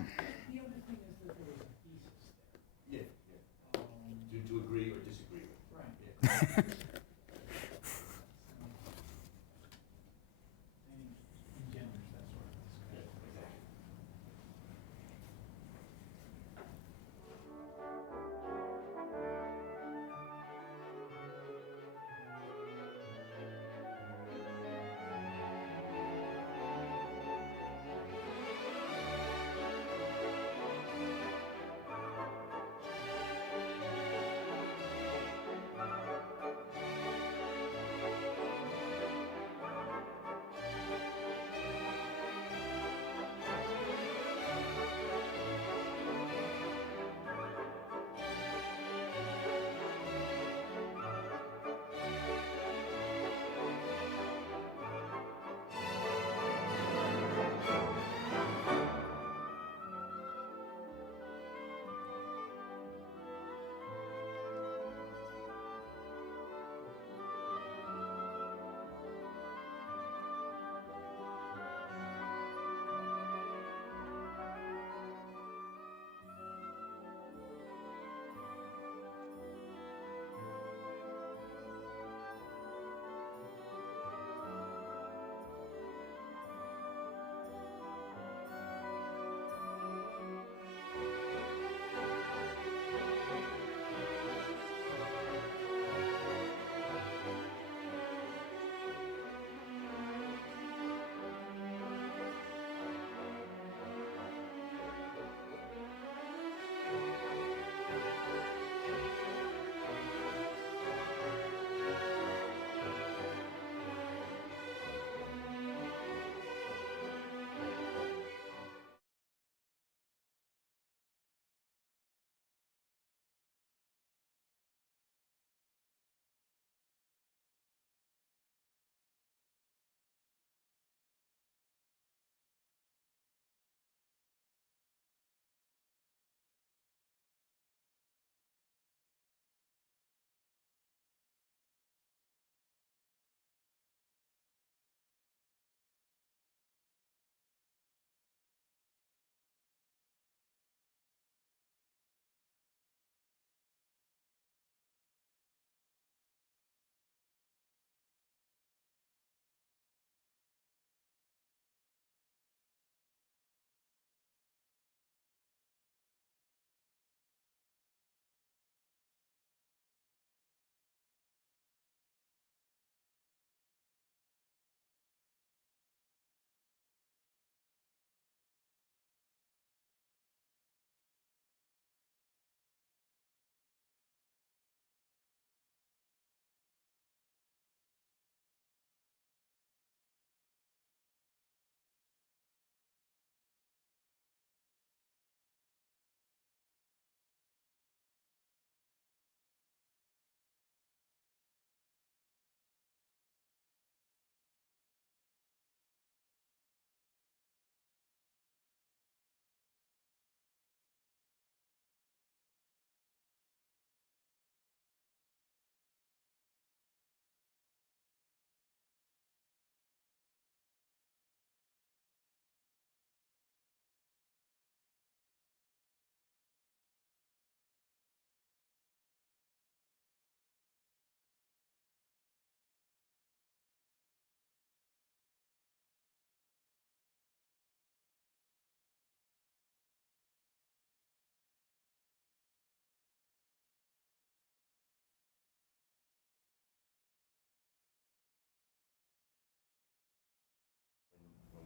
The other thing is that there was a thesis there. Yeah, yeah. To agree or disagree with. Right. Yeah. Any engenders that sort of Yeah, discussion. exactly.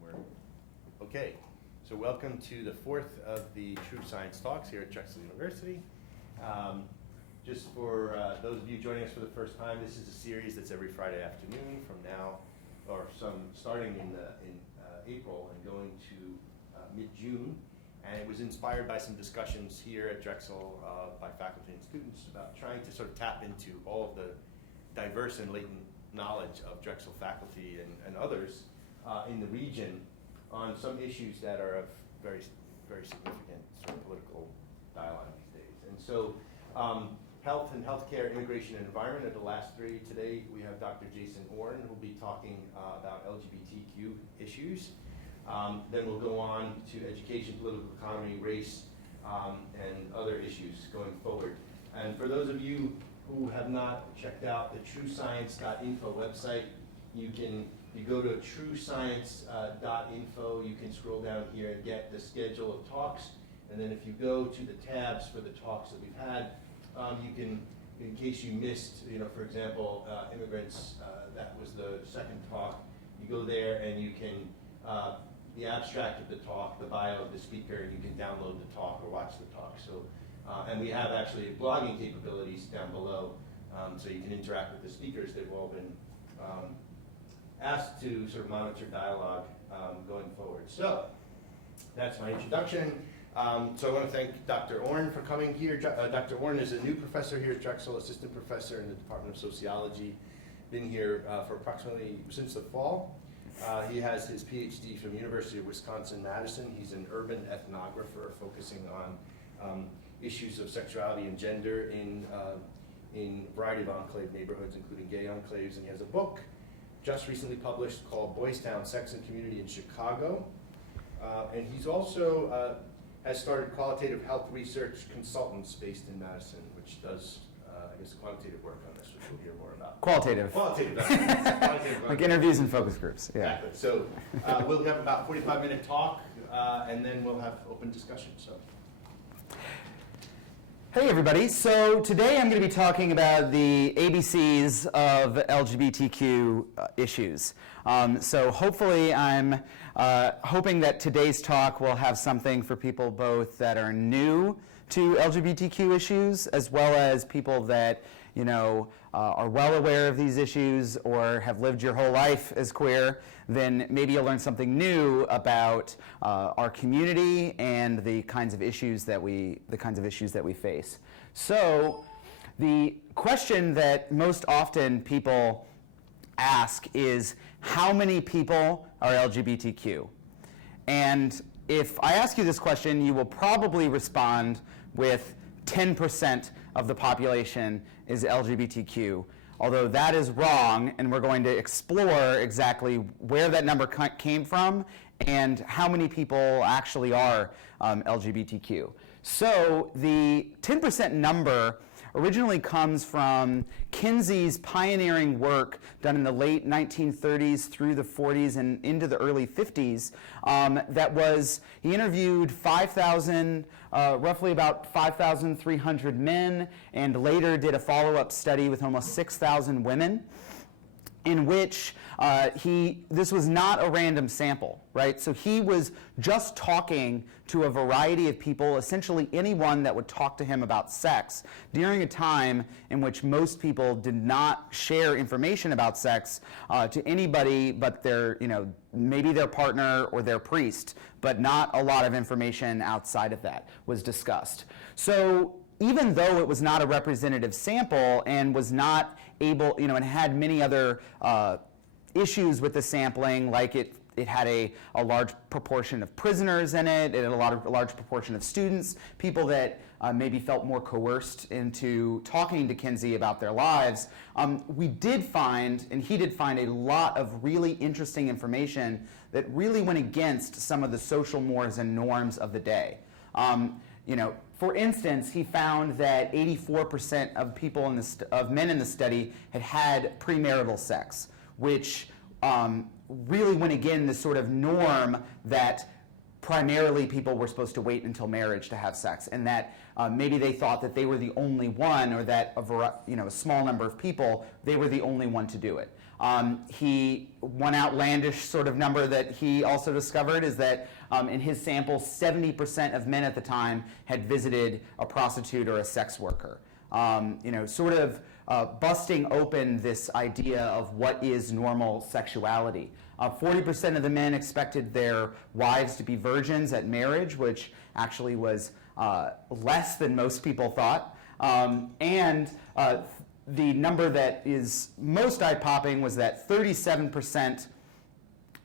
When we're okay, so welcome to the fourth of the True Science Talks here at Drexel University. Just for those of you joining us for the first time, this is a series that's every Friday afternoon from now, or starting in April and going to mid-June. And it was inspired by some discussions here at Drexel by faculty and students about trying to sort of tap into all of the diverse and latent knowledge of Drexel faculty and others in the region on some issues that are of very, very significant sort of political dialogue these days. And so health and healthcare, immigration and environment are the last three. Today we have Dr. Jason Orne who will be talking about LGBTQ issues. Then we'll go on to education, political economy, race, and other issues going forward. And for those of you who have not checked out the truescience.info website, you go to truescience.info, you can scroll down here and get the schedule of talks. And then if you go to the tabs for the talks that we've had, you can, in case you missed, for example, immigrants, that was the second talk, you go there and you can, the abstract of the talk, the bio of the speaker, and you can download the talk or watch the talk. So, and we have actually blogging capabilities down below, so you can interact with the speakers. They've all been asked to sort of monitor dialogue going forward. So that's my introduction. So I want to thank Dr. Orne for coming here. Dr. Orne is a new professor here at Drexel, assistant professor in the Department of Sociology. Been here for approximately since the fall. He has his PhD from University of Wisconsin-Madison. He's an urban ethnographer focusing on issues of sexuality and gender in a variety of enclave neighborhoods, including gay enclaves. And he has a book just recently published called Boys Town, Sex and Community in Chicago. And he's also has started qualitative health research consultants based in Madison, which does, I guess, quantitative work on this, which we'll hear more about. Qualitative. Qualitative. Like interviews and focus groups. Yeah. Exactly. So we'll have about 45-minute talk, and then we'll have open discussion. So. Hey everybody, so today I'm going to be talking about the ABCs of LGBTQ issues. So hopefully I'm hoping that today's talk will have something for people both that are new to LGBTQ issues as well as people that are well aware of these issues or have lived your whole life as queer. Then maybe you'll learn something new about our community and the kinds of issues that we face. So the question that most often people ask is, how many people are LGBTQ? And if I ask you this question, you will probably respond with 10% of the population is LGBTQ. Although that is wrong, and we're going to explore exactly where that number came from and how many people actually are LGBTQ. So the 10% number originally comes from Kinsey's pioneering work done in the late 1930s through the 40s and into the early 50s. He interviewed 5,000, roughly about 5,300 men, and later did a follow-up study with almost 6,000 women, in which this was not a random sample, right? So he was just talking to a variety of people, essentially anyone that would talk to him about sex, during a time in which most people did not share information about sex to anybody but their, maybe their partner or their priest, but not a lot of information outside of that was discussed. So even though it was not a representative sample and was not able, and had many other issues with the sampling, like it had a large proportion of prisoners in it, it had a large proportion of students, people that maybe felt more coerced into talking to Kinsey about their lives. We did find, and he did find, a lot of really interesting information that really went against some of the social mores and norms of the day. For instance, he found that 84% of people of men in the study had premarital sex, which really went against the sort of norm that primarily people were supposed to wait until marriage to have sex, and that maybe they thought that they were the only one, or that a small number of people, they were the only one to do it. One outlandish sort of number that he also discovered is that in his sample, 70% of men at the time had visited a prostitute or a sex worker. Busting open this idea of what is normal sexuality. 40% of the men expected their wives to be virgins at marriage, which actually was less than most people thought. The number that is most eye-popping was that 37%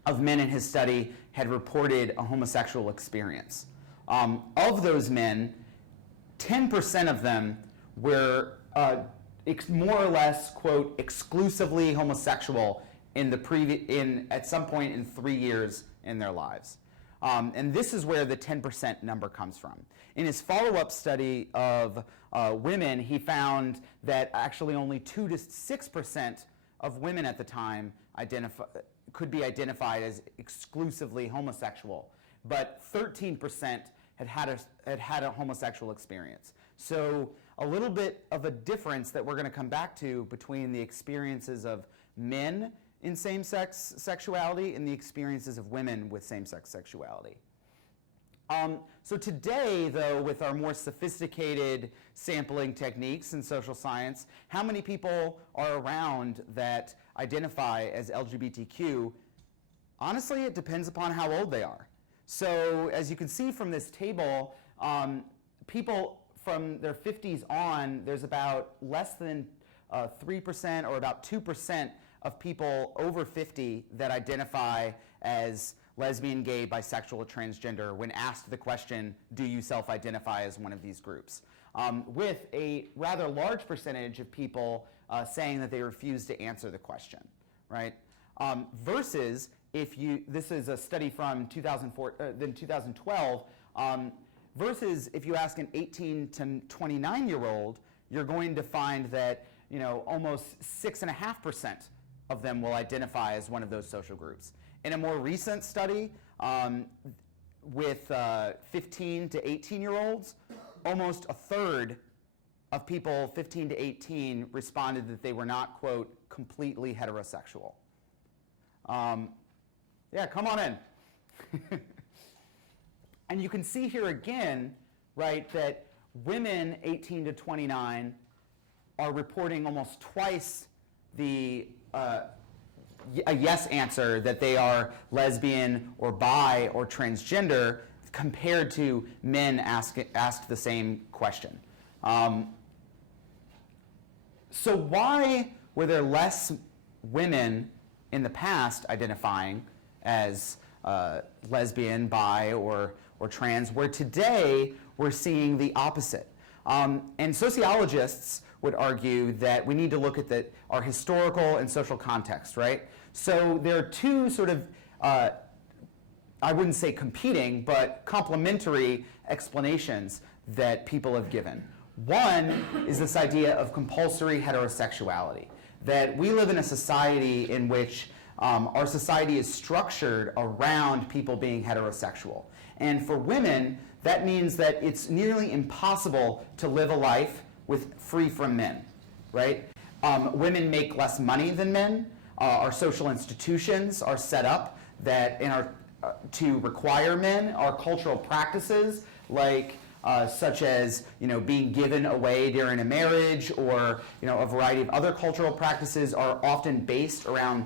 of men in his study had reported a homosexual experience. Of those men, 10% of them were more or less, quote, exclusively homosexual at some point in 3 years in their lives. And this is where the 10% number comes from. In his follow-up study of women, he found that actually only 2 to 6% of women at the time could be identified as exclusively homosexual, but 13% had a homosexual experience. So a little bit of a difference that we're going to come back to between the experiences of men in same-sex sexuality and the experiences of women with same-sex sexuality. So today, though, with our more sophisticated sampling techniques in social science, how many people are around that identify as LGBTQ? Honestly, it depends upon how old they are. So as you can see from this table, people from their 50s on, there's about less than 3% or about 2% of people over 50 that identify as lesbian, gay, bisexual, or transgender when asked the question, do you self-identify as one of these groups? With a rather large percentage of people saying that they refuse to answer the question, right? Versus this is a study from 2012, versus if you ask an 18 to 29-year-old, you're going to find that almost 6.5% of them will identify as one of those social groups. In a more recent study with 15 to 18-year-olds, almost a third of people 15 to 18 responded that they were not, quote, completely heterosexual. Yeah, come on in. And you can see here again, right, that women 18 to 29 are reporting almost twice a yes answer that they are lesbian or bi or transgender compared to men asked the same question. So why were there less women in the past identifying as lesbian, bi, or trans, where today we're seeing the opposite? And sociologists would argue that we need to look at our historical and social context, right? So there are two sort of, I wouldn't say competing, but complementary explanations that people have given. One is this idea of compulsory heterosexuality, that we live in a society in which our society is structured around people being heterosexual. And for women, that means that it's nearly impossible to live a life free from men, right? Women make less money than men. Our social institutions are set up to require men. Our cultural practices, like such as being given away during a marriage, or a variety of other cultural practices, are often based around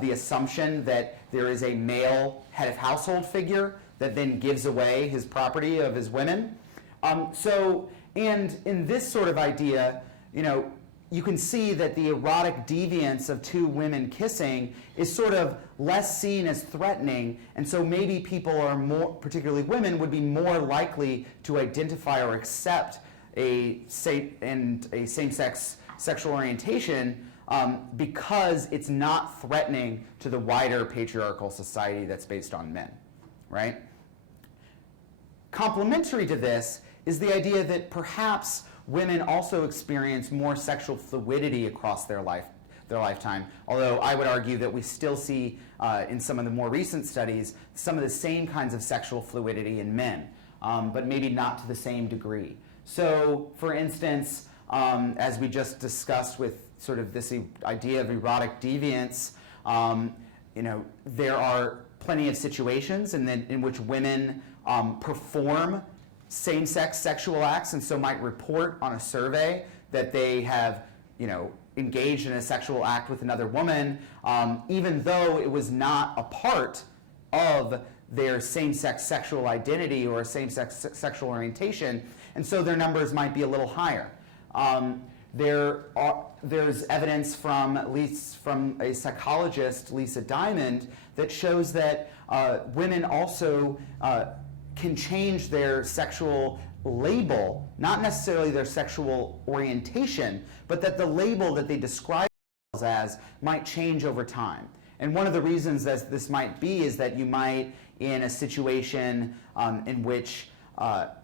the assumption that there is a male head of household figure that then gives away his property of his women. And in this sort of idea, you can see that the erotic deviance of two women kissing is sort of less seen as threatening, and so maybe people are more, particularly women, would be more likely to identify or accept a same-sex sexual orientation because it's not threatening to the wider patriarchal society that's based on men, right? Complementary to this is the idea that perhaps women also experience more sexual fluidity across their lifetime, although I would argue that we still see in some of the more recent studies some of the same kinds of sexual fluidity in men, but maybe not to the same degree. So, for instance, as we just discussed with sort of this idea of erotic deviance, there are plenty of situations in which women perform same-sex sexual acts, and so might report on a survey that they have, engaged in a sexual act with another woman, even though it was not a part of their same-sex sexual identity or same-sex sexual orientation, and so their numbers might be a little higher. There's evidence from a psychologist, Lisa Diamond, that shows that women also can change their sexual label, not necessarily their sexual orientation, but that the label that they describe themselves as might change over time. And one of the reasons that this might be is that you might, in a situation in which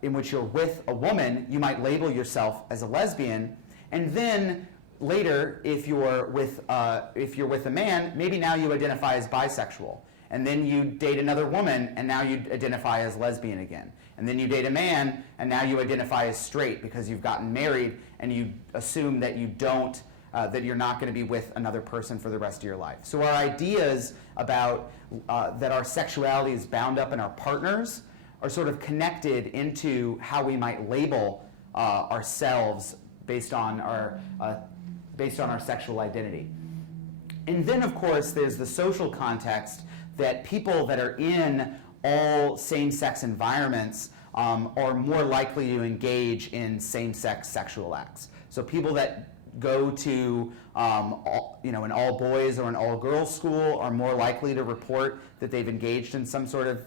you're with a woman, you might label yourself as a lesbian, and then later, if you're with a man, maybe now you identify as bisexual, and then you date another woman, and now you identify as lesbian again, and then you date a man, and now you identify as straight because you've gotten married, and you assume that that you're not going to be with another person for the rest of your life. So our ideas about that our sexuality is bound up in our partners are sort of connected into how we might label ourselves based on our sexual identity. And then, of course, there's the social context that people that are in all same-sex environments are more likely to engage in same-sex sexual acts. So people that go to an all-boys or an all-girls school are more likely to report that they've engaged in some sort of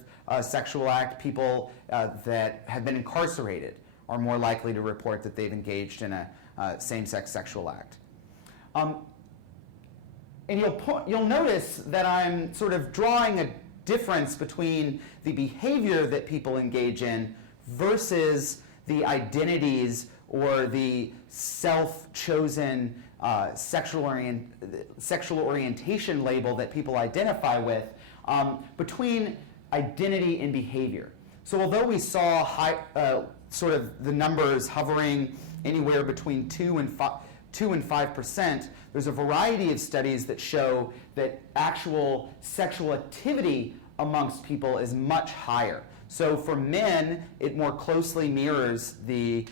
sexual act. People that have been incarcerated are more likely to report that they've engaged in a same-sex sexual act. And you'll notice that I'm sort of drawing a difference between the behavior that people engage in versus the identities or the self-chosen sexual orientation label that people identify with, between identity and behavior. So although we saw sort of the numbers hovering anywhere between 2 and 5%, there's a variety of studies that show that actual sexual activity amongst people is much higher. So for men, it more closely mirrors the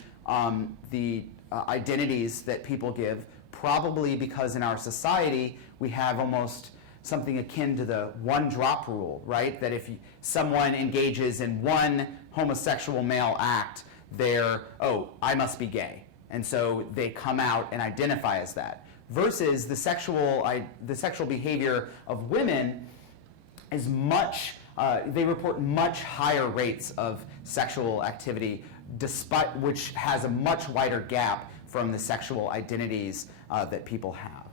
identities that people give, probably because in our society we have almost something akin to the one-drop rule, right? That if someone engages in one homosexual male act, I must be gay. And so they come out and identify as that. Versus the sexual behavior of women is they report much higher rates of sexual activity, which has a much wider gap from the sexual identities that people have.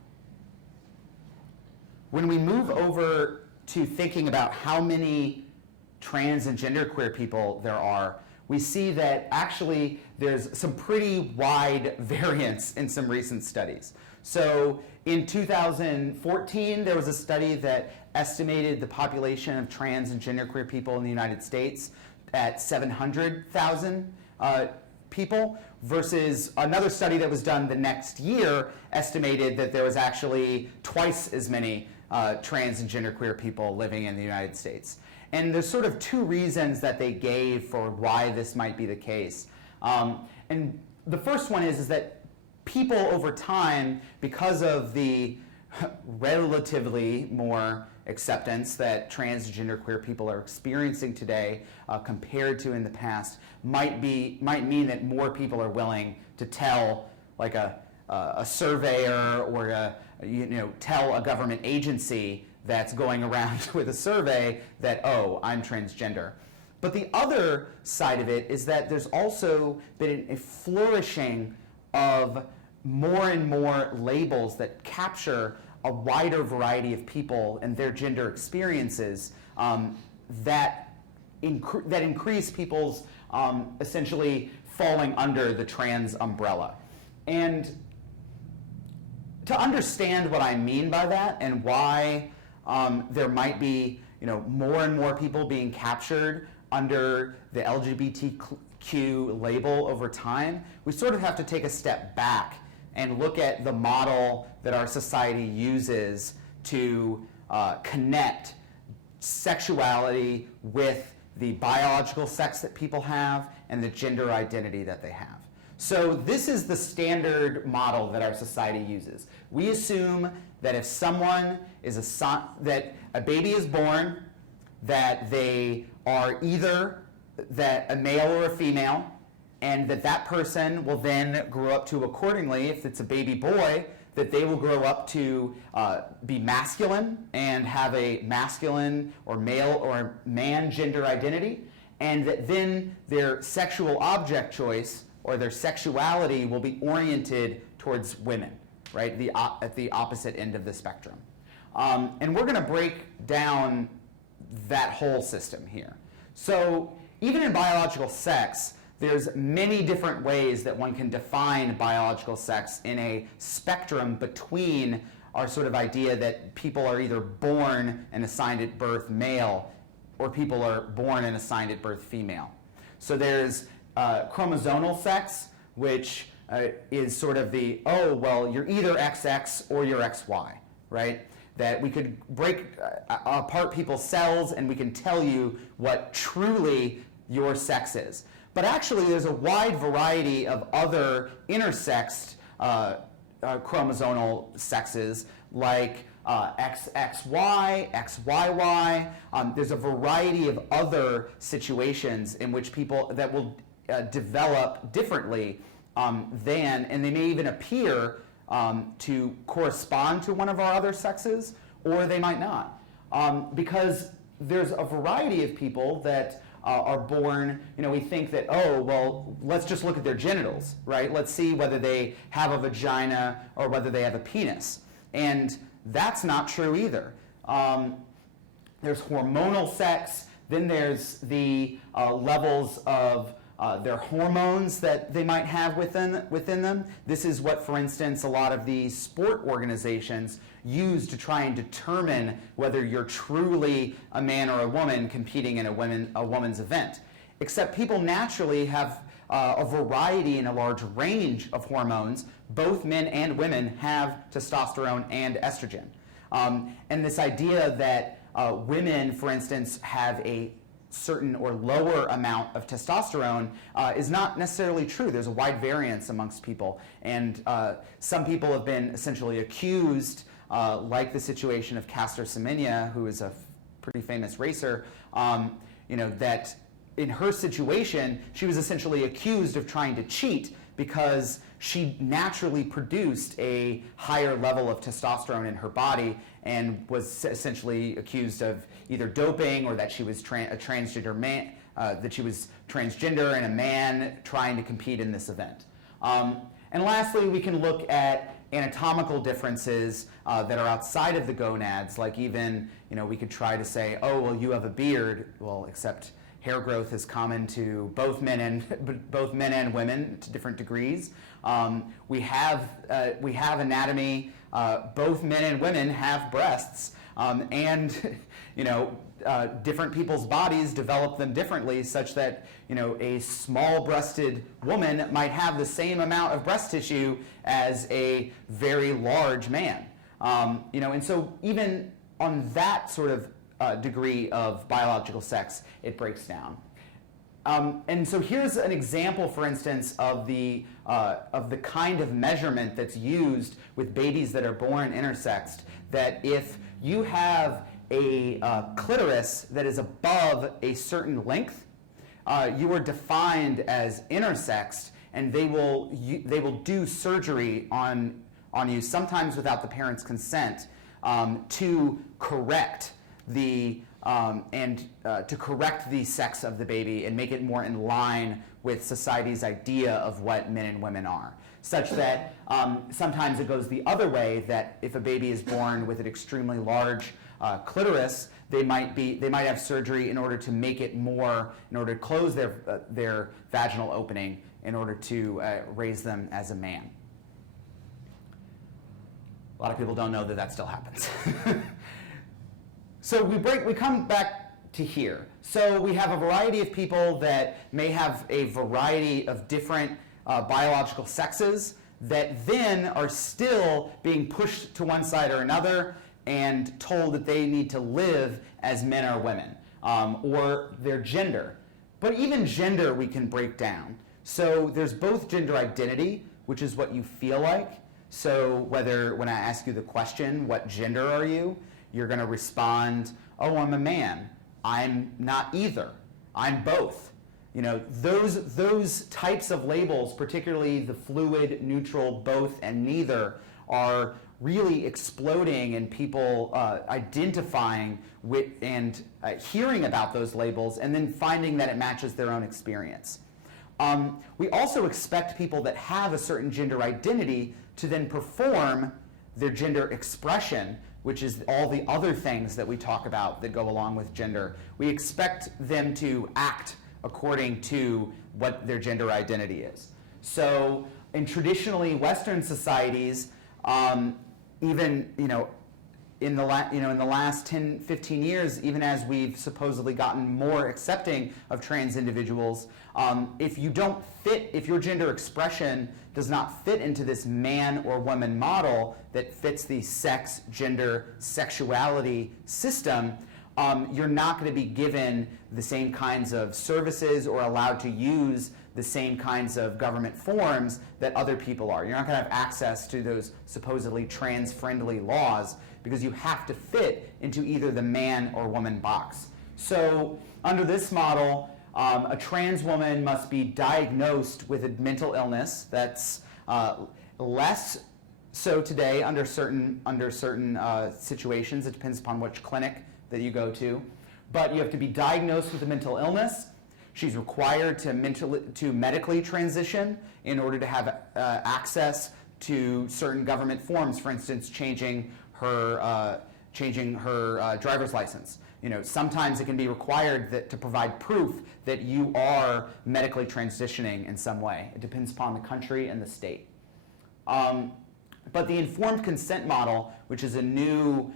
When we move over to thinking about how many trans and genderqueer people there are, we see that actually there's some pretty wide variance in some recent studies. So in 2014, there was a study that estimated the population of trans and genderqueer people in the United States at 700,000 people, versus another study that was done the next year estimated that there was actually twice as many trans and genderqueer people living in the United States. And there's sort of two reasons that they gave for why this might be the case. And the first one is that people over time, because of the relatively more acceptance that trans and genderqueer people are experiencing today compared to in the past, might mean that more people are willing to tell like a surveyor or tell a government agency that's going around with a survey that, oh, I'm transgender. But the other side of it is that there's also been a flourishing of more and more labels that capture a wider variety of people and their gender experiences that increase people's essentially falling under the trans umbrella. And to understand what I mean by that and why there might be more and more people being captured under the LGBTQ label over time, we sort of have to take a step back and look at the model that our society uses to connect sexuality with the biological sex that people have and the gender identity that they have. So this is the standard model that our society uses. We assume that if someone that a baby is born, that they are either a male or a female, and that person will then grow up to accordingly, if it's a baby boy, that they will grow up to be masculine and have a masculine or male or man gender identity, and that then their sexual object choice or their sexuality will be oriented towards women, right, at the opposite end of the spectrum. And we're going to break down that whole system here. So even in biological sex, there's many different ways that one can define biological sex in a spectrum between our sort of idea that people are either born and assigned at birth male, or people are born and assigned at birth female. So there's chromosomal sex, which is sort of the, oh, well, you're either XX or you're XY, right? That we could break apart people's cells and we can tell you what truly your sex is. But actually, there's a wide variety of other intersexed chromosomal sexes, like XXY, XYY. There's a variety of other situations in which people that will develop differently and they may even appear to correspond to one of our other sexes, or they might not. Because there's a variety of people that are born, we think that, oh, well, let's just look at their genitals, right? Let's see whether they have a vagina or whether they have a penis. And that's not true either. There's hormonal sex, then there's the levels of their hormones that they might have within them. This is what, for instance, a lot of the sport organizations use to try and determine whether you're truly a man or a woman competing in a woman's event. Except people naturally have a variety and a large range of hormones. Both men and women have testosterone and estrogen. And this idea that women, for instance, have a certain or lower amount of testosterone is not necessarily true. There's a wide variance amongst people. And some people have been essentially accused, like the situation of Caster Semenya, who is a pretty famous racer, that in her situation, she was essentially accused of trying to cheat because she naturally produced a higher level of testosterone in her body and was essentially accused of either doping or that she was a transgender man, that she was transgender and a man trying to compete in this event. And lastly, we can look at anatomical differences that are outside of the gonads, like even, we could try to say, oh, well, you have a beard, well, except hair growth is common to both men and women to different degrees. We have anatomy. Both men and women have breasts, and different people's bodies develop them differently, such that a small-breasted woman might have the same amount of breast tissue as a very large man. And so even on that sort of degree of biological sex, it breaks down. And so here's an example, for instance, of the kind of measurement that's used with babies that are born intersexed, that if you have a clitoris that is above a certain length, you are defined as intersexed, and they will do surgery on you, sometimes without the parent's consent, to correct the sex of the baby and make it more in line with society's idea of what men and women are. Such that sometimes it goes the other way, that if a baby is born with an extremely large clitoris, they might have surgery in order to make it more, in order to close their vaginal opening, in order to raise them as a man. A lot of people don't know that still happens. So we come back to here. So we have a variety of people that may have a variety of different biological sexes that then are still being pushed to one side or another and told that they need to live as men or women, or their gender. But even gender we can break down. So there's both gender identity, which is what you feel like. So when I ask you the question, what gender are you? You're going to respond, oh, I'm a man. I'm not either. I'm both. Those types of labels, particularly the fluid, neutral, both, and neither, are really exploding in people identifying with and hearing about those labels and then finding that it matches their own experience. We also expect people that have a certain gender identity to then perform their gender expression which is all the other things that we talk about that go along with gender. We expect them to act according to what their gender identity is. So in traditionally Western societies, even in the last 10, 15 years, even as we've supposedly gotten more accepting of trans individuals, if your gender expression does not fit into this man or woman model that fits the sex, gender, sexuality system, you're not going to be given the same kinds of services or allowed to use the same kinds of government forms that other people are. You're not going to have access to those supposedly trans-friendly laws because you have to fit into either the man or woman box. So under this model, a trans woman must be diagnosed with a mental illness that's less so today under certain situations. It depends upon which clinic that you go to. But you have to be diagnosed with a mental illness. She's required to medically transition in order to have access to certain government forms, for instance, changing her driver's license. Sometimes it can be required to provide proof that you are medically transitioning in some way. It depends upon the country and the state. But the informed consent model, which is a new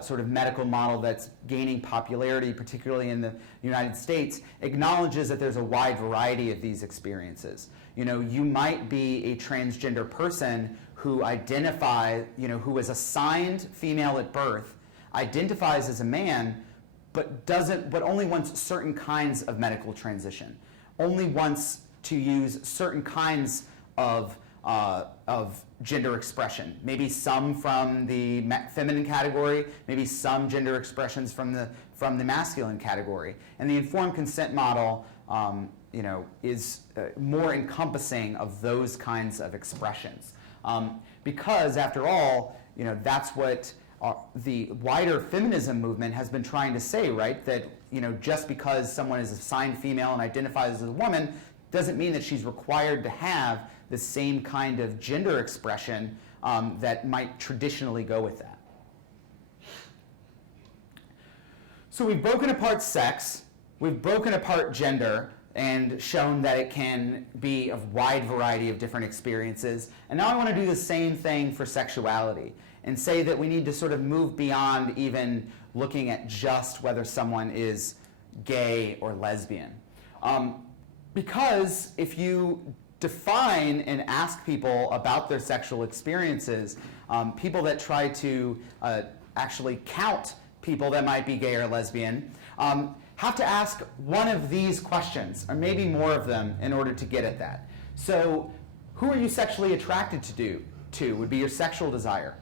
sort of medical model that's gaining popularity, particularly in the United States, acknowledges that there's a wide variety of these experiences. You might be a transgender person who who is assigned female at birth, identifies as a man, but only wants certain kinds of medical transition, only wants to use certain kinds of gender expression, maybe some from the feminine category, maybe some gender expressions from the masculine category. And the informed consent model is more encompassing of those kinds of expressions. Because after all, that's what the wider feminism movement has been trying to say, right? That just because someone is assigned female and identifies as a woman doesn't mean that she's required to have the same kind of gender expression that might traditionally go with that. So we've broken apart sex, we've broken apart gender, and shown that it can be a wide variety of different experiences. And now I want to do the same thing for sexuality and say that we need to sort of move beyond even looking at just whether someone is gay or lesbian. Because if you define and ask people about their sexual experiences, people that try to actually count people that might be gay or lesbian have to ask one of these questions, or maybe more of them, in order to get at that. So, who are you sexually attracted to would be your sexual desire.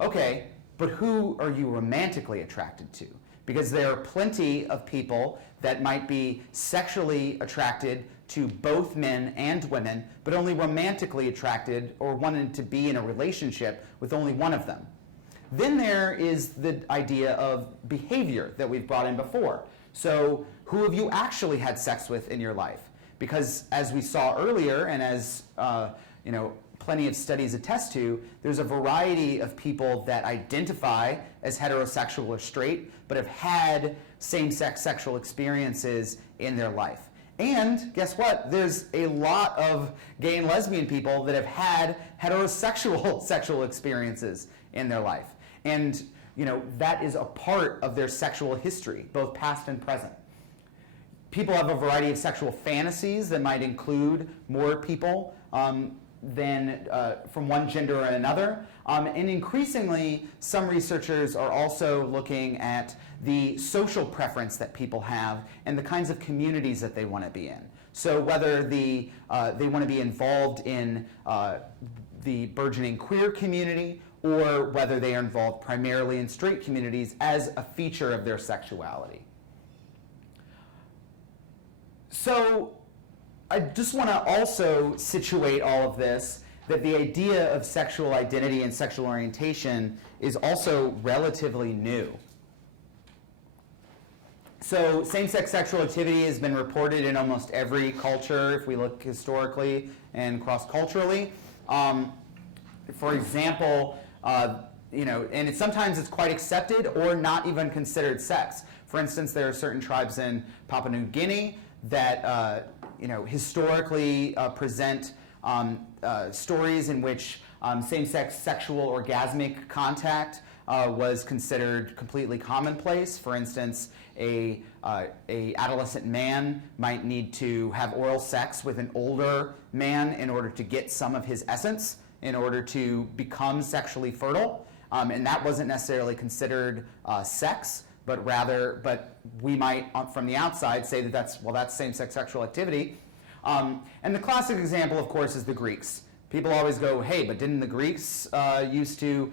Okay, but who are you romantically attracted to? Because there are plenty of people that might be sexually attracted to both men and women, but only romantically attracted or wanted to be in a relationship with only one of them. Then there is the idea of behavior that we've brought in before. So who have you actually had sex with in your life? Because as we saw earlier, and as plenty of studies attest to, there's a variety of people that identify as heterosexual or straight, but have had same-sex sexual experiences in their life. And guess what? There's a lot of gay and lesbian people that have had heterosexual sexual experiences in their life. And that is a part of their sexual history, both past and present. People have a variety of sexual fantasies that might include more people than from one gender or another. And increasingly, some researchers are also looking at the social preference that people have and the kinds of communities that they want to be in. So whether they want to be involved in the burgeoning queer community, or whether they are involved primarily in straight communities as a feature of their sexuality. So I just want to also situate all of this, that the idea of sexual identity and sexual orientation is also relatively new. So same-sex sexual activity has been reported in almost every culture, if we look historically and cross-culturally. For example, and sometimes it's quite accepted or not even considered sex. For instance, there are certain tribes in Papua New Guinea that historically present stories in which same-sex sexual orgasmic contact was considered completely commonplace. For instance, a adolescent man might need to have oral sex with an older man in order to get some of his essence, in order to become sexually fertile, and that wasn't necessarily considered sex, but we might, from the outside, say that that's same-sex sexual activity. And the classic example, of course, is the Greeks. People always go, hey, but didn't the Greeks used to,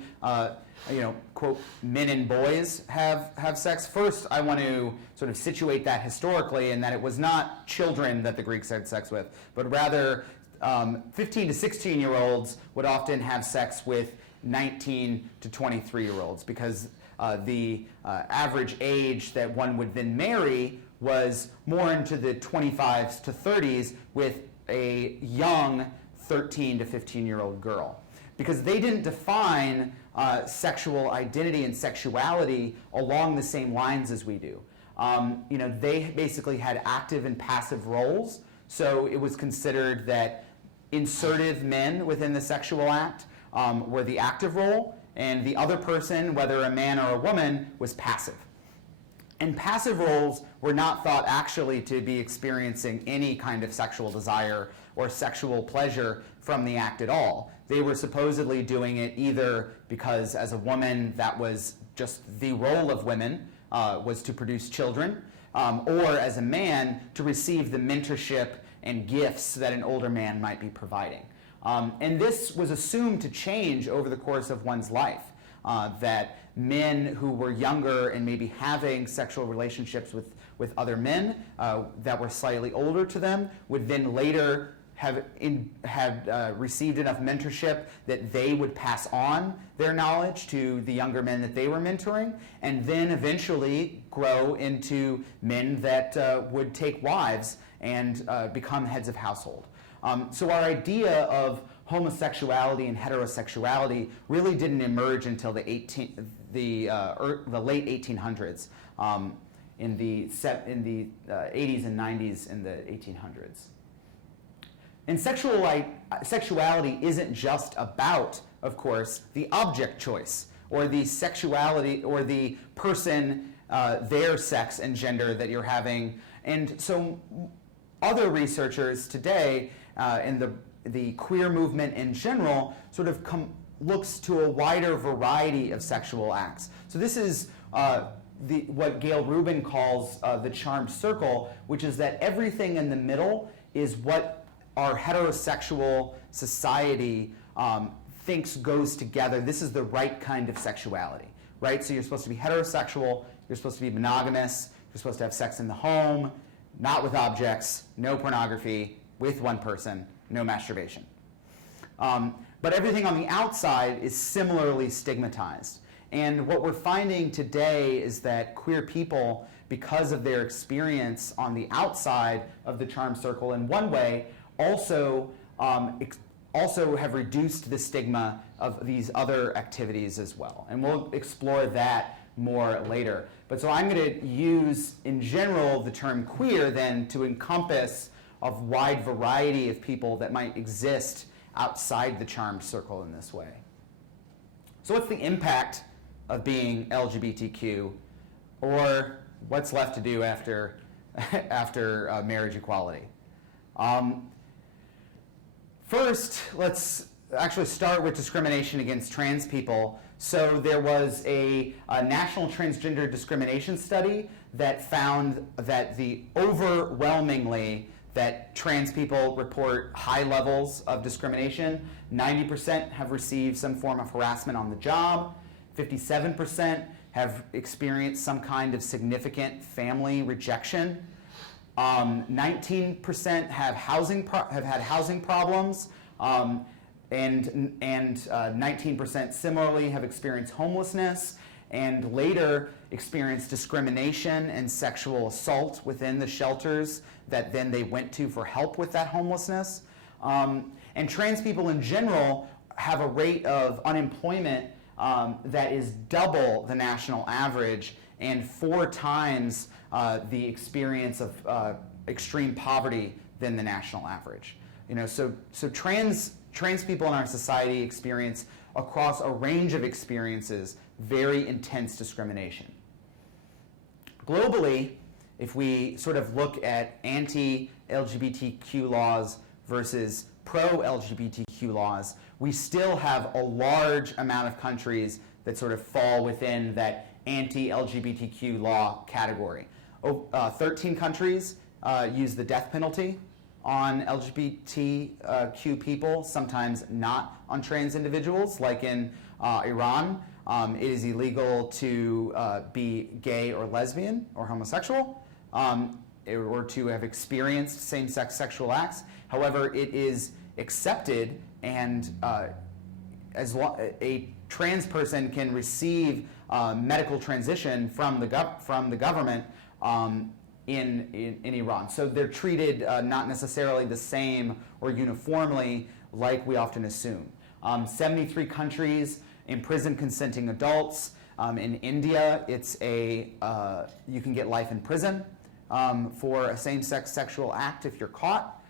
quote, men and boys have sex? First, I want to sort of situate that historically, in that it was not children that the Greeks had sex with, but rather 15 to 16-year-olds would often have sex with 19 to 23-year-olds, because the average age that one would then marry was more into the 25s to 30s with a young 13 to 15-year-old girl, because they didn't define sexual identity and sexuality along the same lines as we do. They basically had active and passive roles, so it was considered that insertive men within the sexual act were the active role, and the other person, whether a man or a woman, was passive. And passive roles were not thought actually to be experiencing any kind of sexual desire or sexual pleasure from the act at all. They were supposedly doing it either because, as a woman, that was just the role of women, was to produce children, or as a man, to receive the mentorship and gifts that an older man might be providing. And this was assumed to change over the course of one's life, that men who were younger and maybe having sexual relationships with other men that were slightly older to them would then later have received enough mentorship that they would pass on their knowledge to the younger men that they were mentoring, and then eventually grow into men that would take wives and become heads of household. So our idea of homosexuality and heterosexuality really didn't emerge until the late 1800s, in the 80s and 90s in the 1800s. And sexuality isn't just about, of course, the object choice or the sexuality or the person, their sex and gender that you're having. And so other researchers today in the queer movement in general sort of looks to a wider variety of sexual acts. So this is what Gail Rubin calls the charmed circle, which is that everything in the middle is what our heterosexual society thinks goes together. This is the right kind of sexuality, right? So you're supposed to be heterosexual, you're supposed to be monogamous, you're supposed to have sex in the home, not with objects, no pornography, with one person, no masturbation. But everything on the outside is similarly stigmatized. And what we're finding today is that queer people, because of their experience on the outside of the charm circle in one way, also have reduced the stigma of these other activities as well. And we'll explore that more later. But so I'm going to use, in general, the term queer then to encompass a wide variety of people that might exist outside the charmed circle in this way. So what's the impact of being LGBTQ, or what's left to do after marriage equality? First, let's actually start with discrimination against trans people. So there was a national transgender discrimination study that found that overwhelmingly that trans people report high levels of discrimination. 90% have received some form of harassment on the job. 57% have experienced some kind of significant family rejection. 19% have had housing problems, and 19% similarly have experienced homelessness, and later experienced discrimination and sexual assault within the shelters that then they went to for help with that homelessness. And trans people in general have a rate of unemployment that is double the national average and 4 times the experience of extreme poverty than the national average. So trans people in our society experience, across a range of experiences, very intense discrimination. Globally, if we sort of look at anti-LGBTQ laws versus pro-LGBTQ laws, we still have a large amount of countries that sort of fall within that anti-LGBTQ law category. 13 countries use the death penalty on LGBTQ people, sometimes not on trans individuals, like in Iran. It is illegal to be gay or lesbian or homosexual, or to have experienced same-sex sexual acts. However, it is accepted, and a trans person can receive medical transition from the government in Iran. So they're treated not necessarily the same or uniformly like we often assume. 73 countries imprison consenting adults. In India, it's you can get life in prison for a same-sex sexual act if you're caught.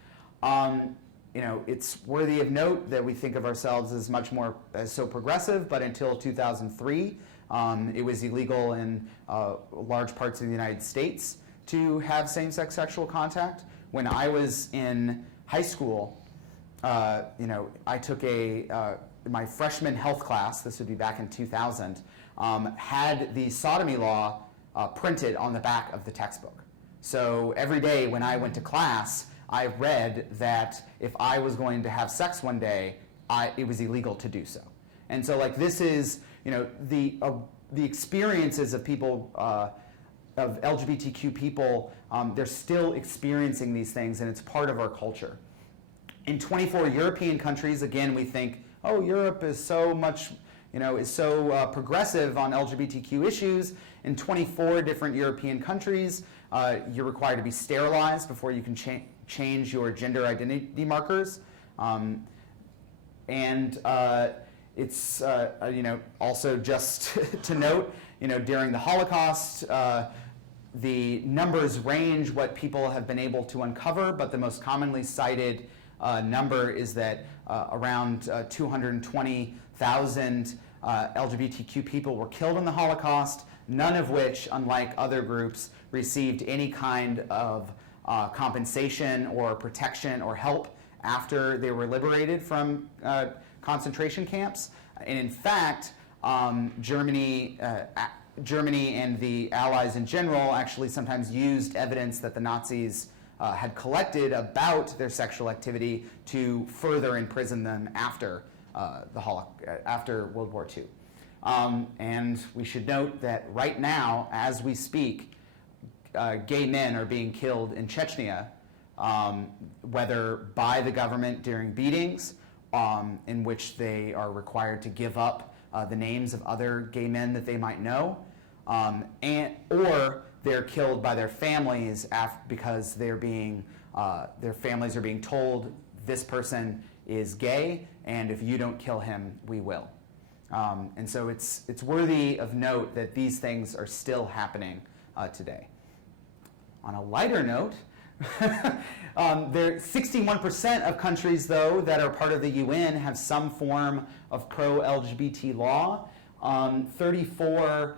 It's worthy of note that we think of ourselves as much more as so progressive, but until 2003, it was illegal in large parts of the United States to have same-sex sexual contact. When I was in high school, I took my freshman health class, this would be back in 2000, had the sodomy law printed on the back of the textbook. So every day when I went to class, I read that if I was going to have sex one day, it was illegal to do so. And so this is, the experiences of people, of LGBTQ people, they're still experiencing these things, and it's part of our culture. In 24 European countries, again, we think, oh, Europe is so much, is so progressive on LGBTQ issues. In 24 different European countries, you're required to be sterilized before you can change your gender identity markers. It's also just to note, during the Holocaust, the numbers range what people have been able to uncover, but the most commonly cited number is that around 220,000 LGBTQ people were killed in the Holocaust, none of which, unlike other groups, received any kind of compensation or protection or help after they were liberated from concentration camps. And in fact, Germany and the Allies in general actually sometimes used evidence that the Nazis had collected about their sexual activity to further imprison them after after World War II. And we should note that right now, as we speak, gay men are being killed in Chechnya, whether by the government during beatings, in which they are required to give up the names of other gay men that they might know, or they're killed by their families because their families are being told this person is gay, and if you don't kill him, we will. And so it's worthy of note that these things are still happening today. On a lighter note, 61% of countries, though, that are part of the UN have some form of pro-LGBT law. 34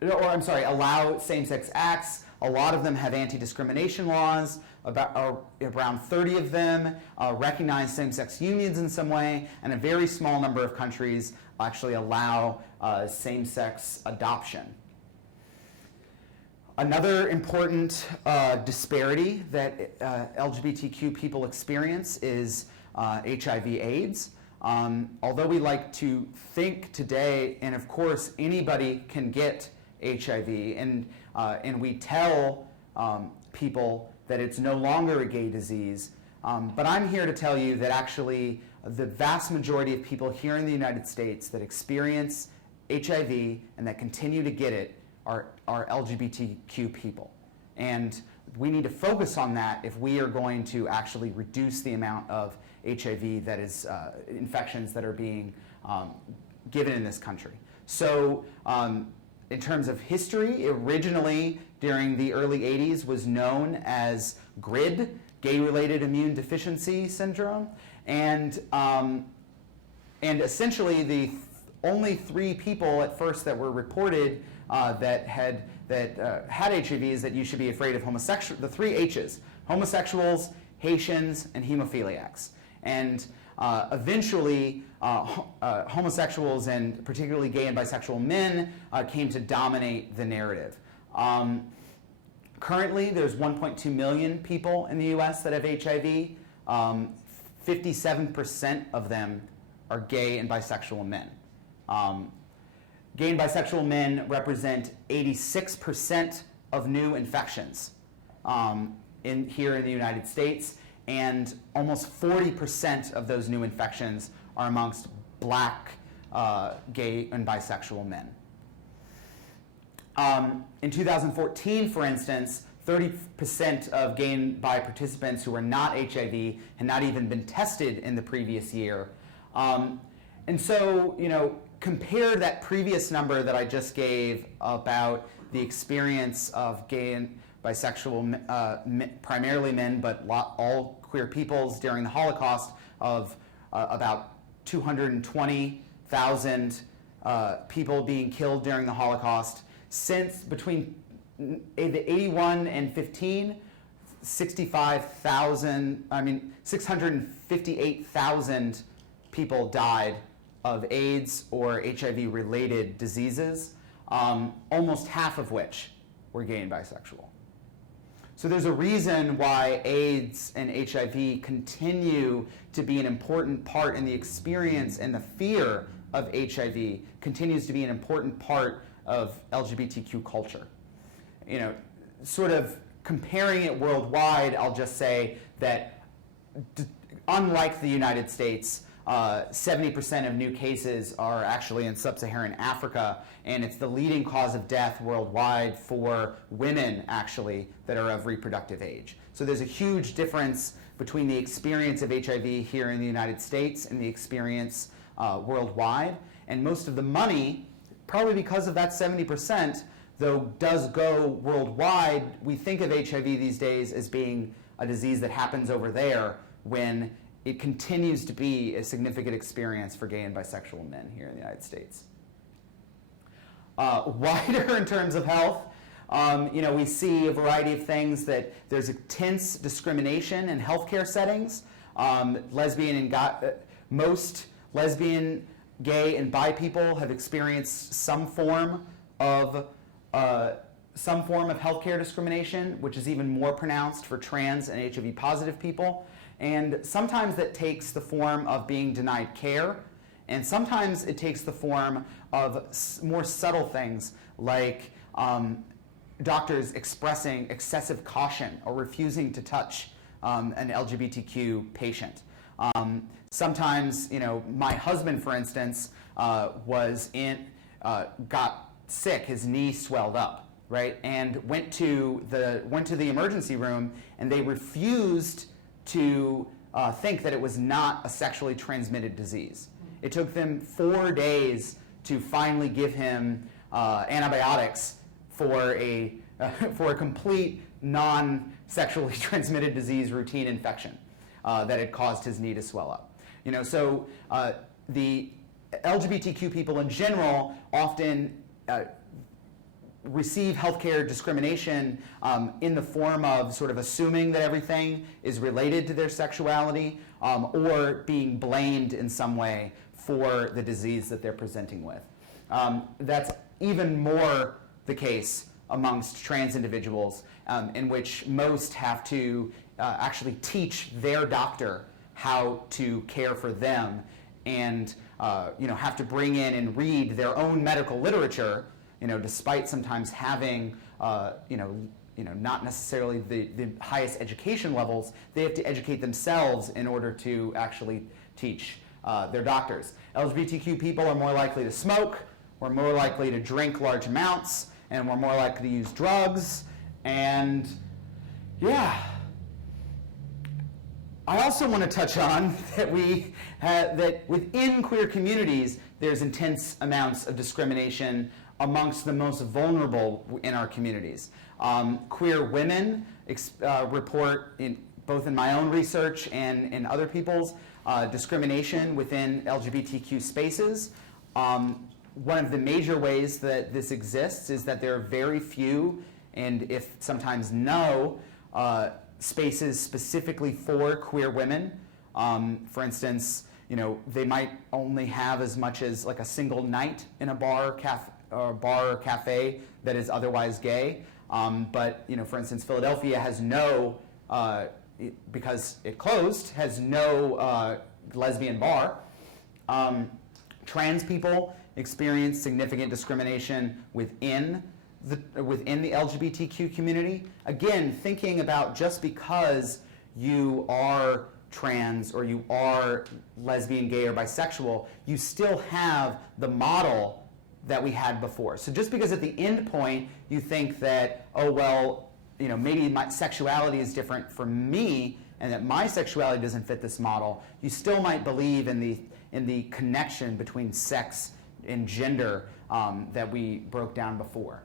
allow same-sex acts. A lot of them have anti-discrimination laws. Around 30 of them recognize same-sex unions in some way, and a very small number of countries actually allow same-sex adoption. Another important disparity that LGBTQ people experience is HIV/AIDS. Although we like to think today, and of course anybody can get HIV, and we tell people that it's no longer a gay disease, but I'm here to tell you that actually the vast majority of people here in the United States that experience HIV and that continue to get it are LGBTQ people. And we need to focus on that if we are going to actually reduce the amount of HIV that is infections that are being given in this country. So in terms of history, originally during the early 80s was known as GRID, Gay-Related Immune Deficiency Syndrome, and essentially the only 3 people at first that were reported that had HIV is that you should be afraid of the 3 H's: homosexuals, Haitians, and hemophiliacs. And eventually, homosexuals and particularly gay and bisexual men came to dominate the narrative. Currently, there's 1.2 million people in the US that have HIV. 57% of them are gay and bisexual men. Gay and bisexual men represent 86% of new infections here in the United States, and almost 40% of those new infections are amongst Black gay and bisexual men. In 2014, for instance, 30% of gay and bi participants who were not HIV had not even been tested in the previous year. And so, compare that previous number that I just gave about the experience of gay and bisexual, primarily men, but all queer peoples during the Holocaust of about 220,000 people being killed during the Holocaust. Since between the 81 and 15, 658,000 people died of AIDS or HIV-related diseases, almost half of which were gay and bisexual. So there's a reason why AIDS and HIV continue to be an important part in the experience, and the fear of HIV continues to be an important part of LGBTQ culture. Sort of comparing it worldwide, I'll just say that unlike the United States, 70% of new cases are actually in sub-Saharan Africa, and it's the leading cause of death worldwide for women, actually, that are of reproductive age. So there's a huge difference between the experience of HIV here in the United States and the experience worldwide. And most of the money, probably because of that 70%, though does go worldwide. We think of HIV these days as being a disease that happens over there, when it continues to be a significant experience for gay and bisexual men here in the United States. Wider in terms of health, we see a variety of things. That there's intense discrimination in healthcare settings. Most lesbian, gay, and bi people have experienced some form of healthcare discrimination, which is even more pronounced for trans and HIV positive people. And sometimes that takes the form of being denied care, and sometimes it takes the form of more subtle things like doctors expressing excessive caution or refusing to touch an LGBTQ patient. Sometimes, my husband, for instance, got sick. His knee swelled up, right, and went to the emergency room, and they refused to think that it was not a sexually transmitted disease. It took them 4 days to finally give him antibiotics for a complete non-sexually transmitted disease routine infection that had caused his knee to swell up. So the LGBTQ people in general often receive healthcare discrimination in the form of sort of assuming that everything is related to their sexuality, or being blamed in some way for the disease that they're presenting with. That's even more the case amongst trans individuals, in which most have to actually teach their doctor how to care for them, and have to bring in and read their own medical literature, despite sometimes having not necessarily the highest education levels. They have to educate themselves in order to actually teach their doctors. LGBTQ people are more likely to smoke, we're more likely to drink large amounts, and we're more likely to use drugs, And yeah, I also want to touch on that that within queer communities, there's intense amounts of discrimination amongst the most vulnerable in our communities. Queer women report, both in my own research and in other people's, discrimination within LGBTQ spaces. One of the major ways that this exists is that there are very few, and if sometimes no, spaces specifically for queer women. For instance, they might only have as much as like a single night in a bar or cafe that is otherwise gay. But for instance, Philadelphia has no, because it closed, has no lesbian bar. Trans people experience significant discrimination within the LGBTQ community. Again, thinking about just because you are trans or you are lesbian, gay, or bisexual, you still have the model that we had before. So just because at the end point you think that, oh well, maybe my sexuality is different for me and that my sexuality doesn't fit this model, you still might believe in the connection between sex and gender that we broke down before.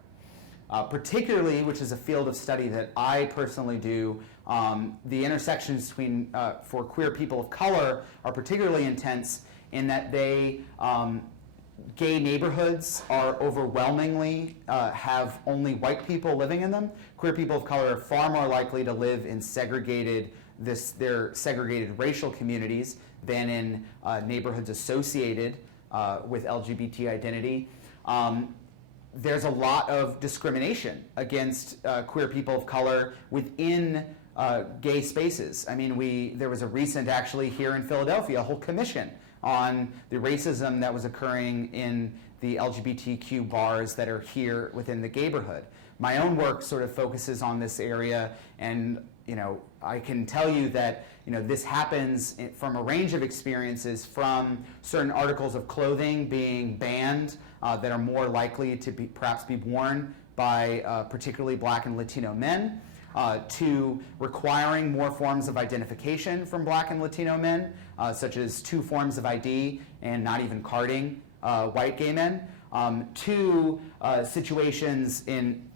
Particularly, which is a field of study that I personally do, the intersections between for queer people of color are particularly intense in that gay neighborhoods are overwhelmingly have only white people living in them. Queer people of color are far more likely to live in their segregated racial communities than in neighborhoods associated with LGBT identity. There's a lot of discrimination against queer people of color within gay spaces. I mean, there was a recent, actually, here in Philadelphia, a whole commission on the racism that was occurring in the LGBTQ bars that are here within the gayborhood. My own work sort of focuses on this area, and I can tell you that this happens from a range of experiences, from certain articles of clothing being banned that are more likely to perhaps be worn by particularly Black and Latino men, to requiring more forms of identification from Black and Latino men, such as 2 forms of ID and not even carding white gay men, to situations in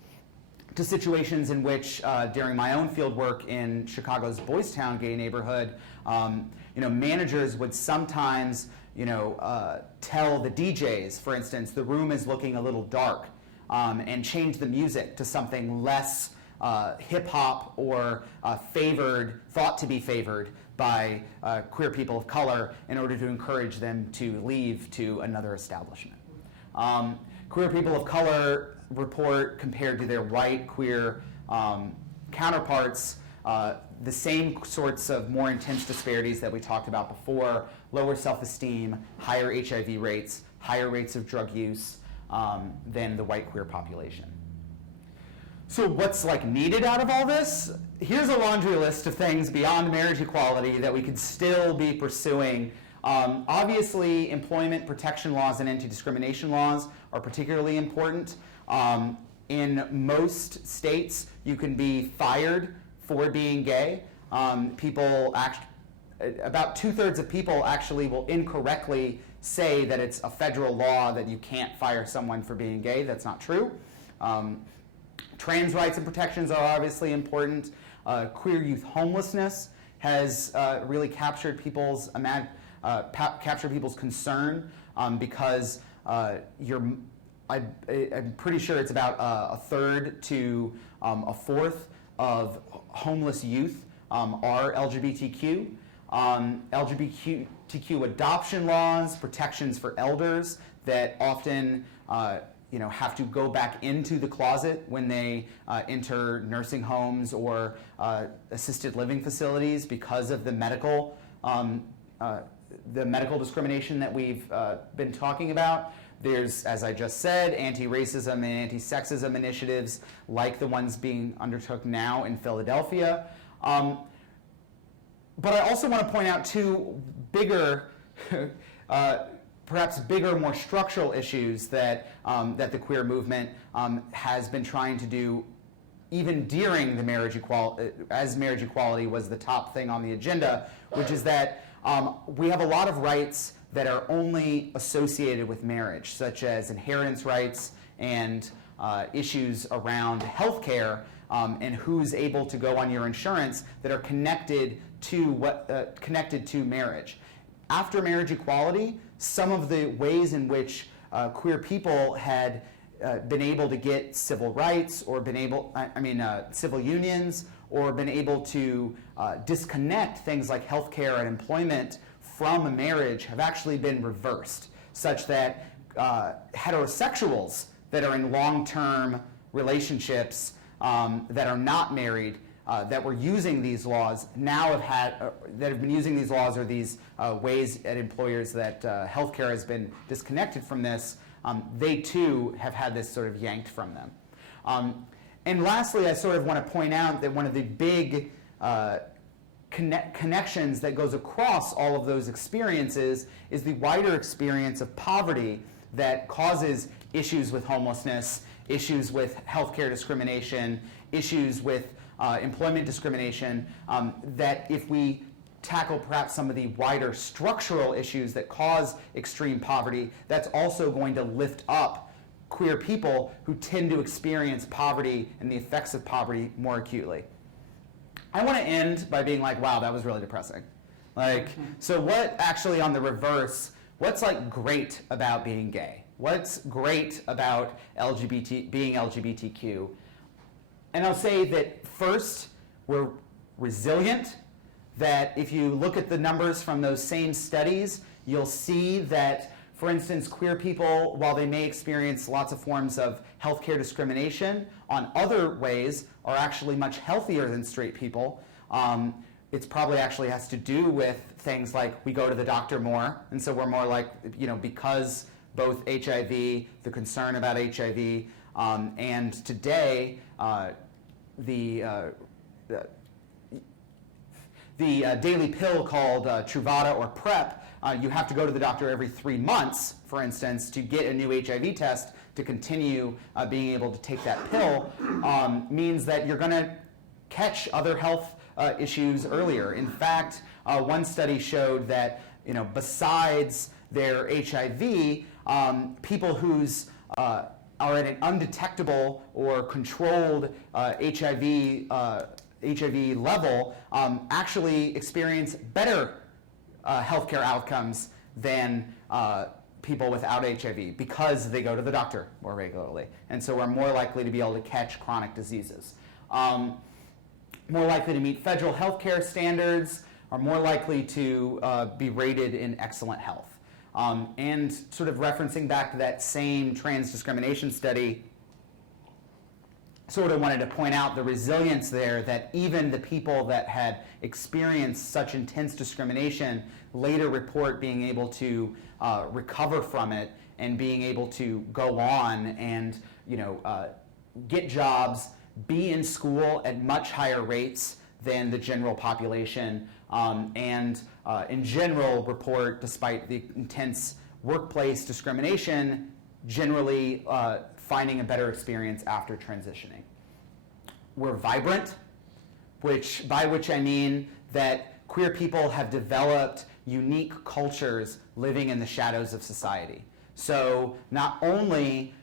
which, during my own field work in Chicago's Boys Town gay neighborhood, managers would sometimes, tell the DJs, for instance, the room is looking a little dark, and change the music to something less hip hop or thought to be favored by queer people of color in order to encourage them to leave to another establishment. Queer people of color report, compared to their white queer counterparts, the same sorts of more intense disparities that we talked about before: lower self-esteem, higher HIV rates, higher rates of drug use than the white queer population. So what's needed out of all this? Here's a laundry list of things beyond marriage equality that we could still be pursuing. Obviously, employment protection laws and anti-discrimination laws are particularly important. In most states, you can be fired for being gay. About 2/3 of people actually will incorrectly say that it's a federal law that you can't fire someone for being gay. That's not true. Trans rights and protections are obviously important. Queer youth homelessness has really captured people's concern because I'm pretty sure it's about 1/3 to 1/4 of homeless youth are LGBTQ. LGBTQ adoption laws, protections for elders that often have to go back into the closet when they enter nursing homes or assisted living facilities because of the medical discrimination that we've been talking about. There's, as I just said, anti-racism and anti-sexism initiatives like the ones being undertook now in Philadelphia. But I also want to point out 2 bigger, perhaps bigger, more structural issues that the queer movement has been trying to do even during the marriage equality, as marriage equality was the top thing on the agenda, which is that we have a lot of rights that are only associated with marriage, such as inheritance rights and issues around health care and who's able to go on your insurance that are connected to marriage. After marriage equality, some of the ways in which queer people had been able to get civil rights or civil unions or been able to disconnect things like healthcare and employment from a marriage have actually been reversed, such that heterosexuals that are in long-term relationships that are not married that were using these laws now that have been using these laws or these ways at employers that healthcare has been disconnected from this, they too have had this sort of yanked from them. And lastly, I sort of want to point out that one of the big connections that goes across all of those experiences is the wider experience of poverty that causes issues with homelessness, issues with healthcare discrimination, issues with employment discrimination, that if we tackle perhaps some of the wider structural issues that cause extreme poverty, that's also going to lift up queer people who tend to experience poverty and the effects of poverty more acutely. I want to end by being like, wow, that was really depressing. So what actually on the reverse, what's like great about being gay? What's great about being LGBTQ? And I'll say that first, we're resilient, that if you look at the numbers from those same studies, you'll see that, for instance, queer people, while they may experience lots of forms of healthcare discrimination, on other ways are actually much healthier than straight people. It's probably actually has to do with things like we go to the doctor more, and so we're more like, because both HIV, the concern about HIV, and today the daily pill called Truvada or PrEP, you have to go to the doctor every 3 months, for instance, to get a new HIV test to continue being able to take that pill, means that you're going to catch other health issues earlier. In fact, one study showed that besides their HIV, people whose are at an undetectable or controlled HIV level actually experience better healthcare outcomes than people without HIV because they go to the doctor more regularly. And so we're more likely to be able to catch chronic diseases. More likely to meet federal healthcare standards, are more likely to be rated in excellent health. And sort of referencing back to that same trans discrimination study, sort of wanted to point out the resilience there, that even the people that had experienced such intense discrimination later report being able to recover from it and being able to go on and get jobs, be in school at much higher rates than the general population, and in general report, despite the intense workplace discrimination, generally finding a better experience after transitioning. We're vibrant, by which I mean that queer people have developed unique cultures living in the shadows of society. So not only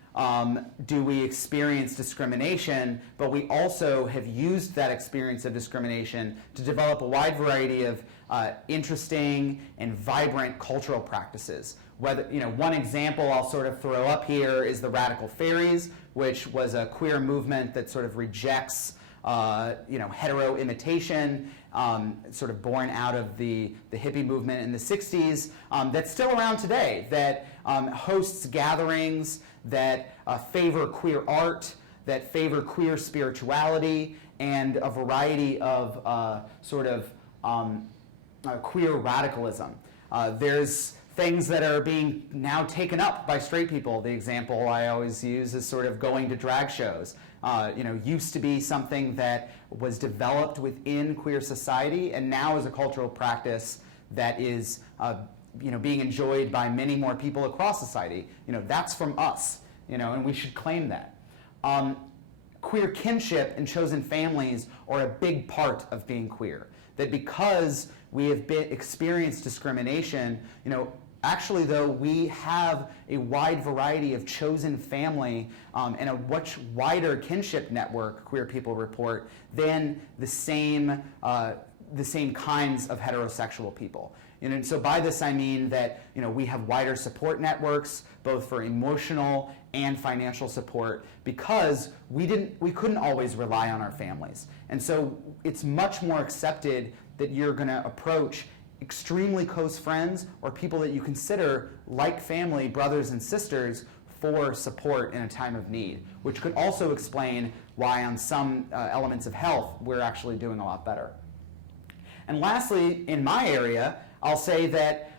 do we experience discrimination, but we also have used that experience of discrimination to develop a wide variety of interesting and vibrant cultural practices. One example I'll sort of throw up here is the Radical Fairies, which was a queer movement that sort of rejects hetero imitation, sort of born out of the hippie movement in the 60s, that's still around today, that hosts gatherings that favor queer art, that favor queer spirituality, and a variety of queer radicalism. There's things that are being now taken up by straight people. The example I always use is sort of going to drag shows. Used to be something that was developed within queer society, and now is a cultural practice that is being enjoyed by many more people across society. That's from us, and we should claim that. queer kinship and chosen families are a big part of being queer. That because we have experienced discrimination, actually, though, we have a wide variety of chosen family and a much wider kinship network, queer people report, than the same kinds of heterosexual people. And so by this I mean that we have wider support networks, both for emotional and financial support, because we couldn't always rely on our families. And so it's much more accepted that you're going to approach extremely close friends or people that you consider like family, brothers and sisters, for support in a time of need, which could also explain why on some elements of health we're actually doing a lot better. And lastly, in my area, I'll say that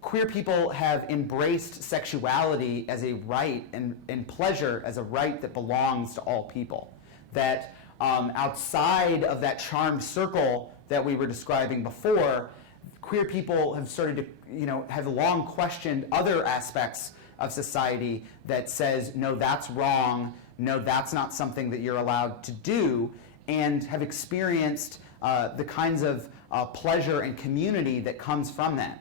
queer people have embraced sexuality as a right and pleasure as a right that belongs to all people. That outside of that charmed circle that we were describing before, queer people have started to, have long questioned other aspects of society that says, no, that's wrong, no, that's not something that you're allowed to do, and have experienced the kinds of pleasure and community that comes from that.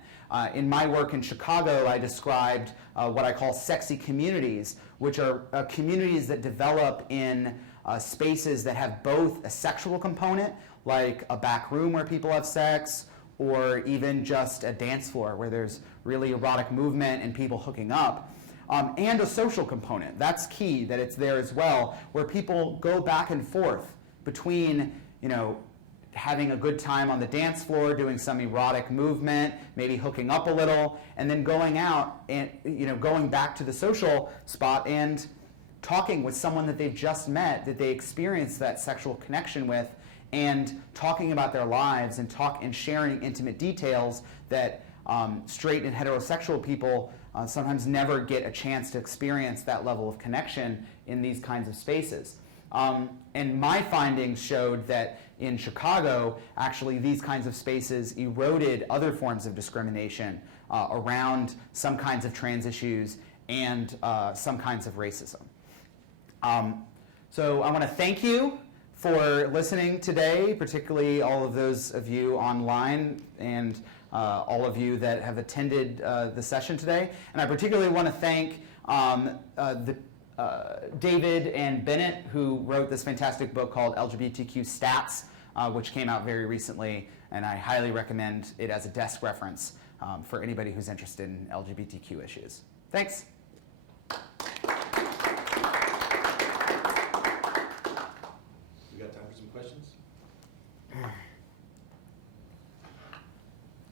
In my work in Chicago, I described what I call sexy communities, which are communities that develop in spaces that have both a sexual component, like a back room where people have sex, or even just a dance floor where there's really erotic movement and people hooking up, and a social component. That's key, that it's there as well, where people go back and forth between, having a good time on the dance floor, doing some erotic movement, maybe hooking up a little, and then going out and, going back to the social spot and talking with someone that they've just met, that they experienced that sexual connection with, and talking about their lives and sharing intimate details that straight and heterosexual people sometimes never get a chance to experience that level of connection in these kinds of spaces. And my findings showed that in Chicago, actually these kinds of spaces eroded other forms of discrimination around some kinds of trans issues and some kinds of racism. So I want to thank you for listening today, particularly all of those of you online and all of you that have attended the session today. And I particularly want to thank David and Bennett, who wrote this fantastic book called LGBTQ Stats, which came out very recently, and I highly recommend it as a desk reference for anybody who's interested in LGBTQ issues. Thanks.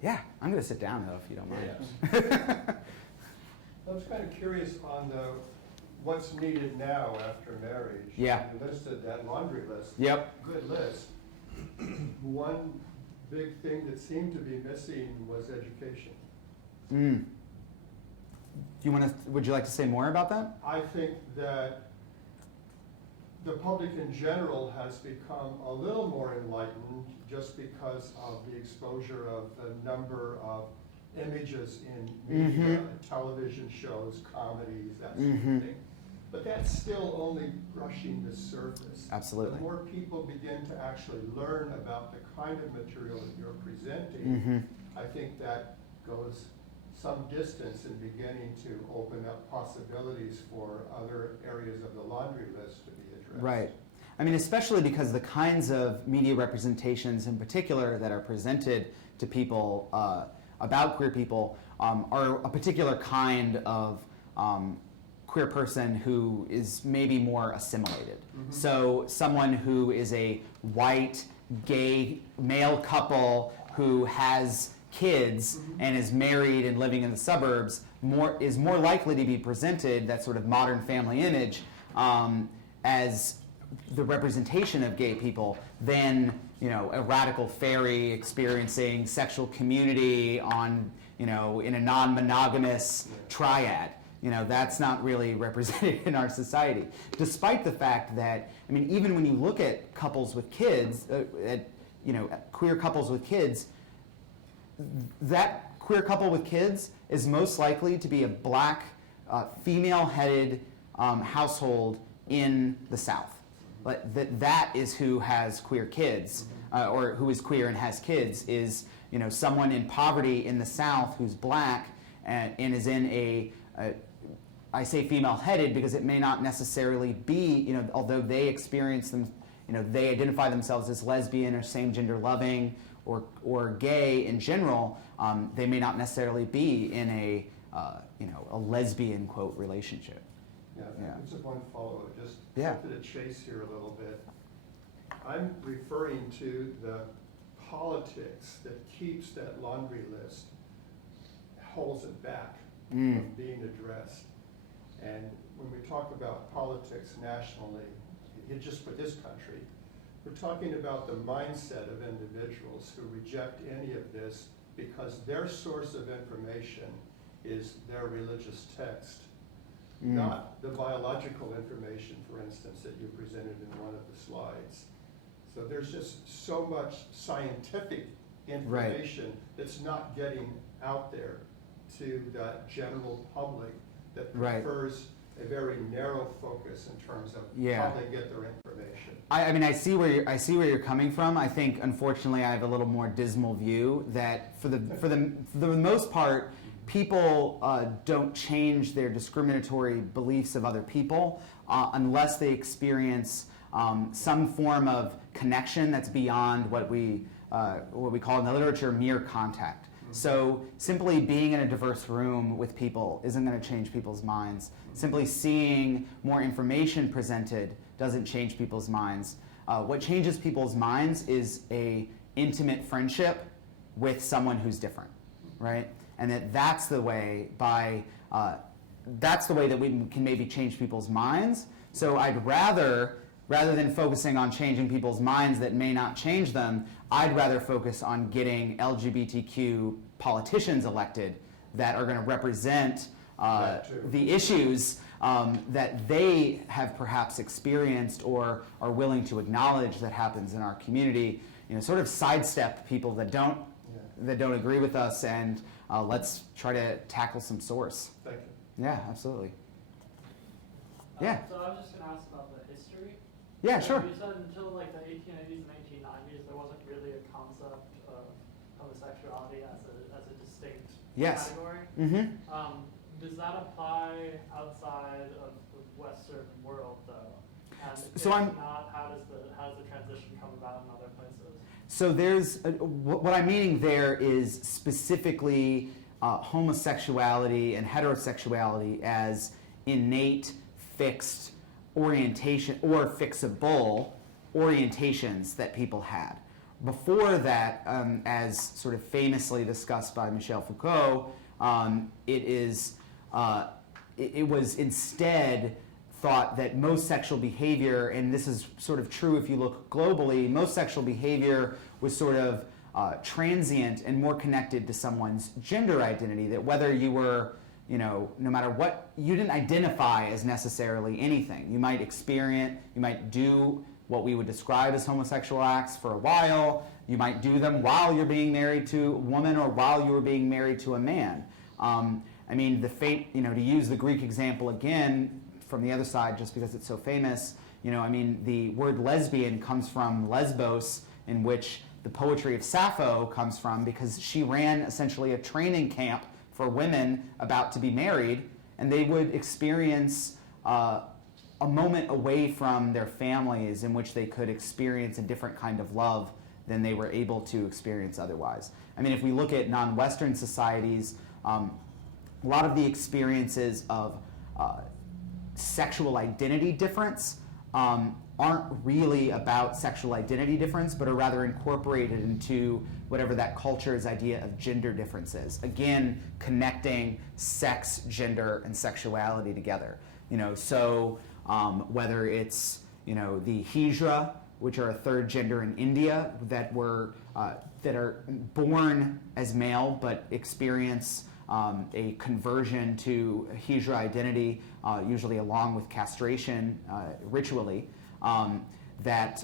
Yeah, I'm going to sit down, though, if you don't mind. I was kind of curious on what's needed now after marriage. Yeah. You listed that laundry list. Yep. Good list. One big thing that seemed to be missing was education. Would you like to say more about that? I think that the public in general has become a little more enlightened just because of the exposure of the number of images in media, television shows, comedies, that sort of thing. But that's still only brushing the surface. Absolutely. The more people begin to actually learn about the kind of material that you're presenting, I think that goes some distance in beginning to open up possibilities for other areas of the laundry list to be addressed. Right. I mean, especially because the kinds of media representations in particular that are presented to people about queer people are a particular kind of queer person who is maybe more assimilated. So someone who is a white, gay, male couple who has kids and is married and living in the suburbs is more likely to be presented, that sort of modern family image, as the representation of gay people than a radical fairy experiencing sexual community on in a non-monogamous triad. That's not really represented in our society, despite the fact that, I mean, even when you look at couples with kids, queer couples with kids, that queer couple with kids is most likely to be a black, female-headed household in the South. That is who has queer kids, or who is queer and has kids, is someone in poverty in the South who's black and is in I say female-headed because it may not necessarily be, although they experience them, they identify themselves as lesbian or same-gender loving or gay in general, they may not necessarily be in a lesbian, quote, relationship. Yeah, Yeah. just one follow-up, just Yeah. to the chase here a little bit. I'm referring to the politics that keeps that laundry list, holds it back from being addressed. And when we talk about politics nationally, just for this country, we're talking about the mindset of individuals who reject any of this because their source of information is their religious text, not the biological information, for instance, that you presented in one of the slides. So there's just so much scientific information that's not getting out there to the general public that prefers a very narrow focus in terms of how they get their information. I mean, I see where you're coming from. I think, unfortunately, I have a little more dismal view that for the most part, people don't change their discriminatory beliefs of other people unless they experience some form of connection that's beyond what we call in the literature mere contact. So simply being in a diverse room with people isn't going to change people's minds. Simply seeing more information presented doesn't change people's minds. What changes people's minds is a intimate friendship with someone who's different, right? And that's the way that we can maybe change people's minds. So I'd rather than focusing on changing people's minds that may not change them, I'd rather focus on getting LGBTQ politicians elected that are going to represent the issues that they have perhaps experienced or are willing to acknowledge that happens in our community. Sort of sidestep people that don't agree with us, and let's try to tackle some source. Thank you. Yeah, absolutely. Yeah. So I was just going to ask about the history. Yeah, So sure. You said until like the 1880s and 1890s, there wasn't really a concept of homosexuality as a distinct category. Mm-hmm. Does that apply outside of the Western world, though? And So if not, how does the transition come about in other places? So there's what I'm meaning there is specifically homosexuality and heterosexuality as innate, fixed orientation or fixable orientations that people had. Before that, as sort of famously discussed by Michel Foucault, it was instead thought that most sexual behavior, and this is sort of true if you look globally, most sexual behavior was sort of transient and more connected to someone's gender identity, that whether you were, no matter what, you didn't identify as necessarily anything. You might do what we would describe as homosexual acts for a while. You might do them while you're being married to a woman or while you were being married to a man. I mean, to use the Greek example again from the other side, just because it's so famous, the word lesbian comes from Lesbos, in which the poetry of Sappho comes from, because she ran essentially a training camp for women about to be married, and they would experience a moment away from their families in which they could experience a different kind of love than they were able to experience otherwise. I mean, if we look at non-Western societies, a lot of the experiences of sexual identity difference aren't really about sexual identity difference, but are rather incorporated into whatever that culture's idea of gender difference is. Again, connecting sex, gender, and sexuality together. So whether it's the Hijra, which are a third gender in India that are born as male but experience a conversion to Hijra identity, usually along with castration ritually, that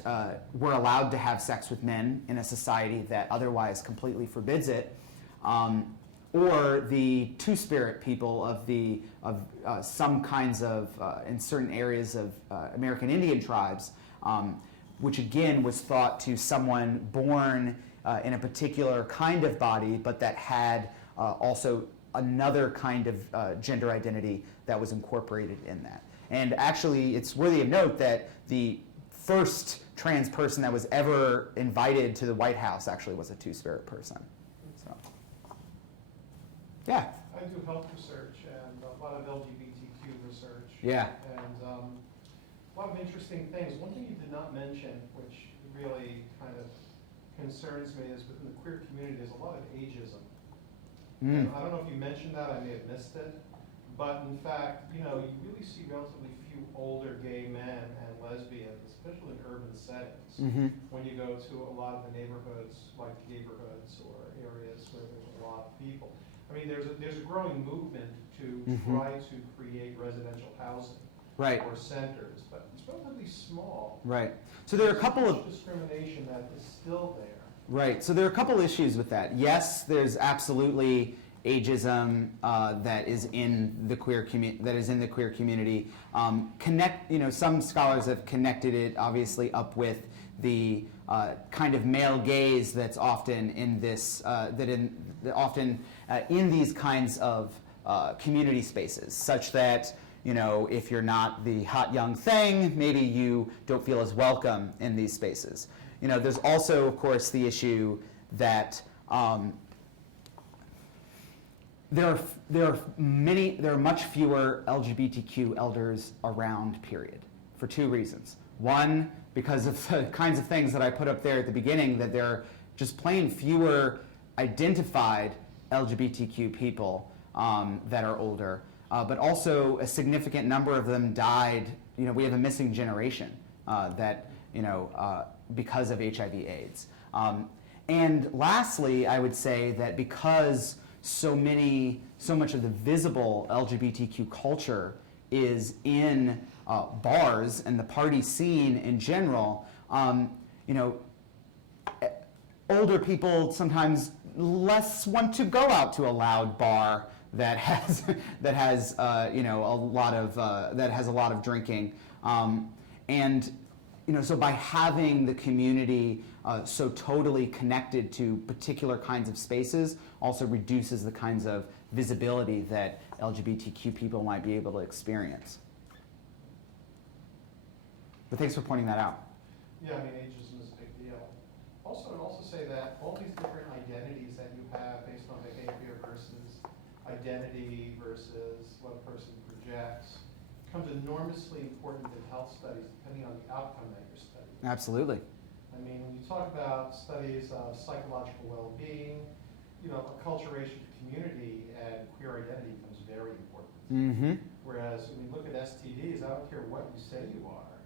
were allowed to have sex with men in a society that otherwise completely forbids it. or the Two-Spirit people of some kinds of, in certain areas of American Indian tribes, which again was thought to someone born in a particular kind of body, but that had also another kind of gender identity that was incorporated in that. And actually, it's worthy of note that the first trans person that was ever invited to the White House actually was a Two-Spirit person. So, yeah. I do health research and a lot of LGBTQ research. Yeah. And a lot of interesting things. One thing you did not mention, which really kind of concerns me, is within the queer community, there's a lot of ageism. And I don't know if you mentioned that, I may have missed it. But in fact, you really see relatively few older gay men and lesbians, especially in urban settings, when you go to a lot of the neighborhoods, like neighborhoods or areas where there's a lot of people. I mean, there's a growing movement to try to create residential housing or centers, but it's relatively small. Right. So there are a couple of discrimination that is still there. Right. So there are a couple issues with that. Yes, there's absolutely ageism that is in the queer community. Some scholars have connected it obviously up with the kind of male gaze that's often in this in these kinds of community spaces, such that if you're not the hot young thing, maybe you don't feel as welcome in these spaces. There's also, of course, the issue that there are much fewer LGBTQ elders around, period, for two reasons. One, because of the kinds of things that I put up there at the beginning, that there are just plain fewer identified LGBTQ people that are older, but also a significant number of them died. We have a missing generation because of HIV/AIDS. And lastly, I would say that because so much of the visible LGBTQ culture is in bars and the party scene in general, older people sometimes less want to go out to a loud bar that has a lot of drinking, so by having the community so totally connected to particular kinds of spaces also reduces the kinds of visibility that LGBTQ people might be able to experience. But thanks for pointing that out. Yeah, I mean, ageism is a big deal. Also, I'd also say that all these different identities that you have based on behavior versus identity versus what a person projects becomes enormously important in health studies depending on the outcome that you're studying. Absolutely. I mean, when you talk about studies of psychological well-being, acculturation to community and queer identity becomes very important. Whereas when you look at STDs, I don't care what you say you are,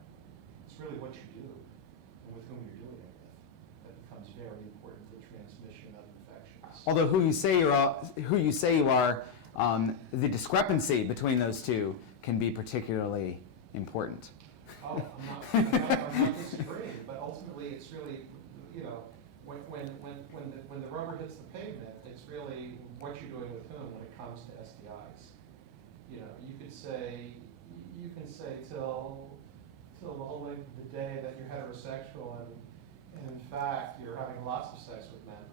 it's really what you do and with whom you're doing it with that becomes very important for the transmission of infections. Although who you say you are, the discrepancy between those two can be particularly important. Oh, I'm not disagreeing, but ultimately it's really, when the rubber hits the pavement, it's really what you're doing with whom when it comes to STIs. You can say till the day that you're heterosexual and in fact you're having lots of sex with men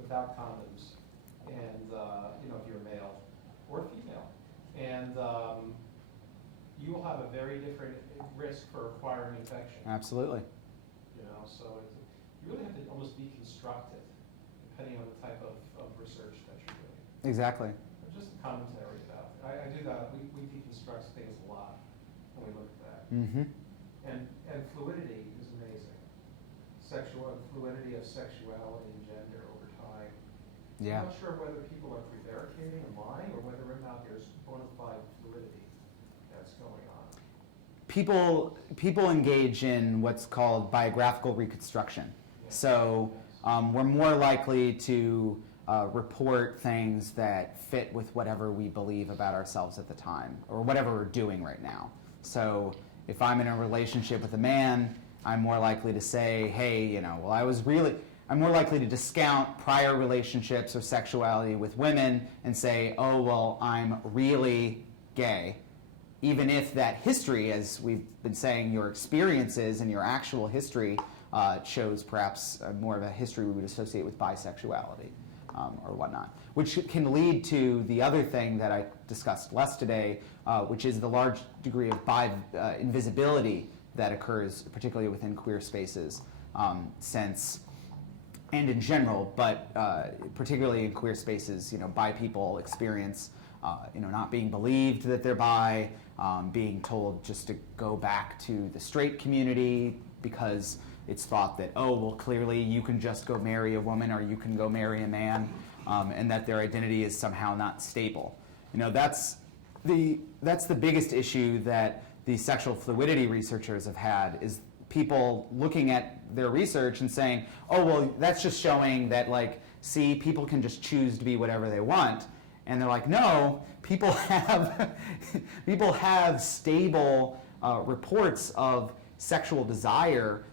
without condoms, and if you're male or female, and you will have a very different risk for acquiring infection. Absolutely. So you really have to almost deconstruct it depending on the type of research that you're doing. Exactly. Just a commentary about it. I do that. We deconstruct things a lot when we look at that. And fluidity is amazing. Fluidity of sexuality and gender over time. Yeah. I'm not sure whether people are prevaricating and lying or whether or not there's bona fide fluidity that's going on. People engage in what's called biographical reconstruction. Yeah. So we're more likely to report things that fit with whatever we believe about ourselves at the time, or whatever we're doing right now. So if I'm in a relationship with a man, I'm more likely to say, hey, I'm more likely to discount prior relationships or sexuality with women and say, oh, well, I'm really gay, even if that history, as we've been saying, your experiences and your actual history shows perhaps more of a history we would associate with bisexuality or whatnot, which can lead to the other thing that I discussed less today, which is the large degree of invisibility that occurs, particularly within queer spaces, and in general, but particularly in queer spaces, bi people experience, not being believed that they're bi, being told just to go back to the straight community because it's thought that, oh, well, clearly you can just go marry a woman or you can go marry a man, and that their identity is somehow not stable. That's the biggest issue that the sexual fluidity researchers have had, is people looking at their research and saying, oh, well, that's just showing that, see, people can just choose to be whatever they want. And they're like, no, people have stable reports of sexual desire,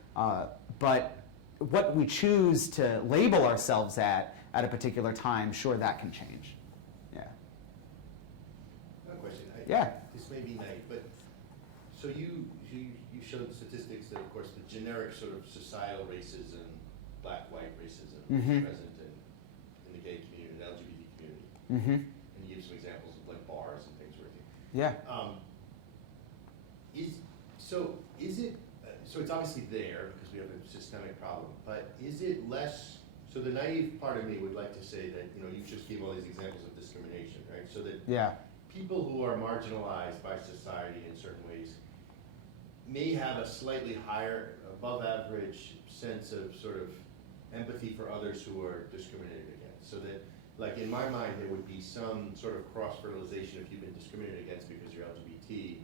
but what we choose to label ourselves at a particular time, sure, that can change. Yeah. Another question. Yeah. This may be naive, but so you showed statistics that, of course, the generic sort of societal racism, black-white racism, is present in the gay community, the LGBT community. Mm-hmm. And you give some examples of bars and things where Yeah. Is it so it's obviously there because we have a systemic problem, but is it less? So the naive part of me would like to say that you just gave all these examples of discrimination, right? So that people who are marginalized by society in certain ways may have a slightly higher, above average sense of sort of empathy for others who are discriminated against. So that, in my mind, there would be some sort of cross-fertilization. If you've been discriminated against because you're LGBT,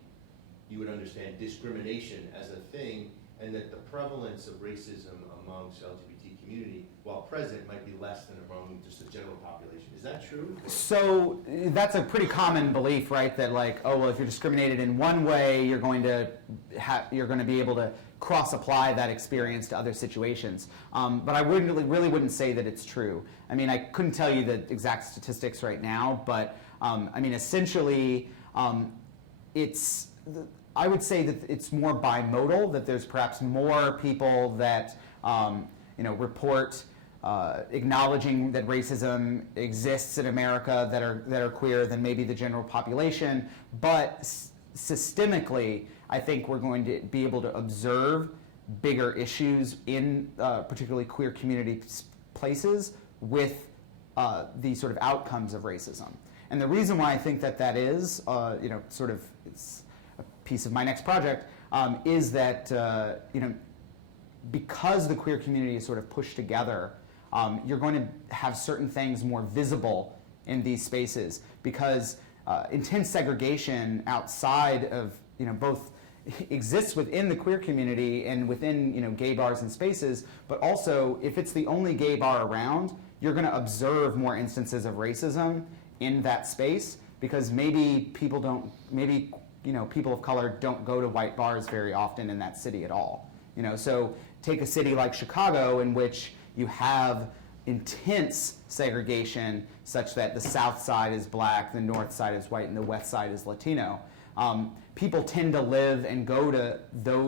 you would understand discrimination as a thing, and that the prevalence of racism amongst LGBT community, while present, might be less than among just the general population. Is that true? So that's a pretty common belief, right? That oh, well, if you're discriminated in one way, you're going to be able to cross-apply that experience to other situations. But I really wouldn't say that it's true. I mean, I couldn't tell you the exact statistics right now, but essentially, I would say that it's more bimodal, that there's perhaps more people that report acknowledging that racism exists in America that are queer than maybe the general population. But systemically, I think we're going to be able to observe bigger issues in particularly queer community places with the sort of outcomes of racism. And the reason why I think that is, it's a piece of my next project, is that because the queer community is sort of pushed together, you're going to have certain things more visible in these spaces, because intense segregation outside of both exists within the queer community and within gay bars and spaces, but also if it's the only gay bar around, you're going to observe more instances of racism in that space, because maybe people of color don't go to white bars very often in that city at all. So take a city like Chicago, in which you have intense segregation such that the south side is black, the north side is white, and the west side is Latino. People tend to live and go to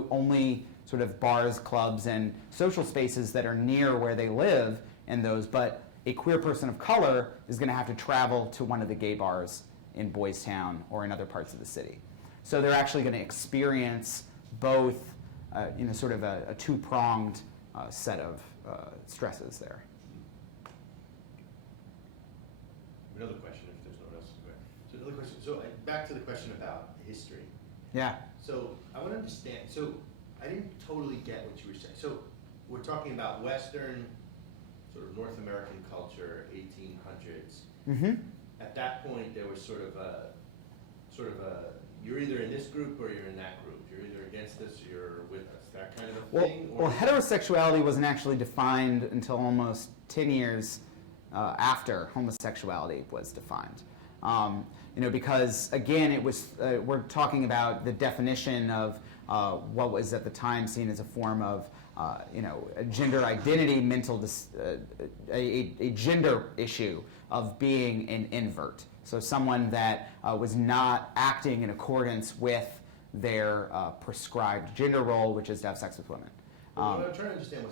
only sort of bars, clubs, and social spaces that are near where they live in those, but a queer person of color is going to have to travel to one of the gay bars in Boys Town or in other parts of the city. So they're actually going to experience both, sort of a two-pronged set of stresses there. Another question, if there's no one else. So another question. So back to the question about history. Yeah. So I want to understand. So I didn't totally get what you were saying. So we're talking about Western, sort of North American culture, 1800s. Mm-hmm. At that point, there was sort of a you're either in this group or you're in that group. You're either against us or you're with us. That kind of a thing? Well, heterosexuality wasn't actually defined until almost 10 years after homosexuality was defined. Because again, it was we're talking about the definition of what was at the time seen as a form of a gender identity, a gender issue of being an invert. So someone that was not acting in accordance with their prescribed gender role, which is to have sex with women. But what I'm trying to understand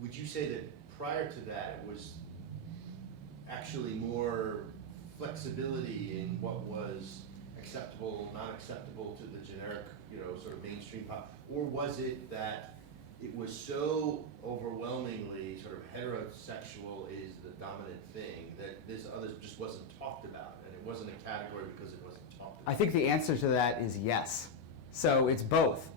would you say that prior to that, it was actually more flexibility in what was acceptable, not acceptable to the generic, sort of mainstream pop? Or was it that it was so overwhelmingly sort of heterosexual is the dominant thing that this other just wasn't talked about, and it wasn't a category because it wasn't talked about? I think the answer to that is yes. So it's both.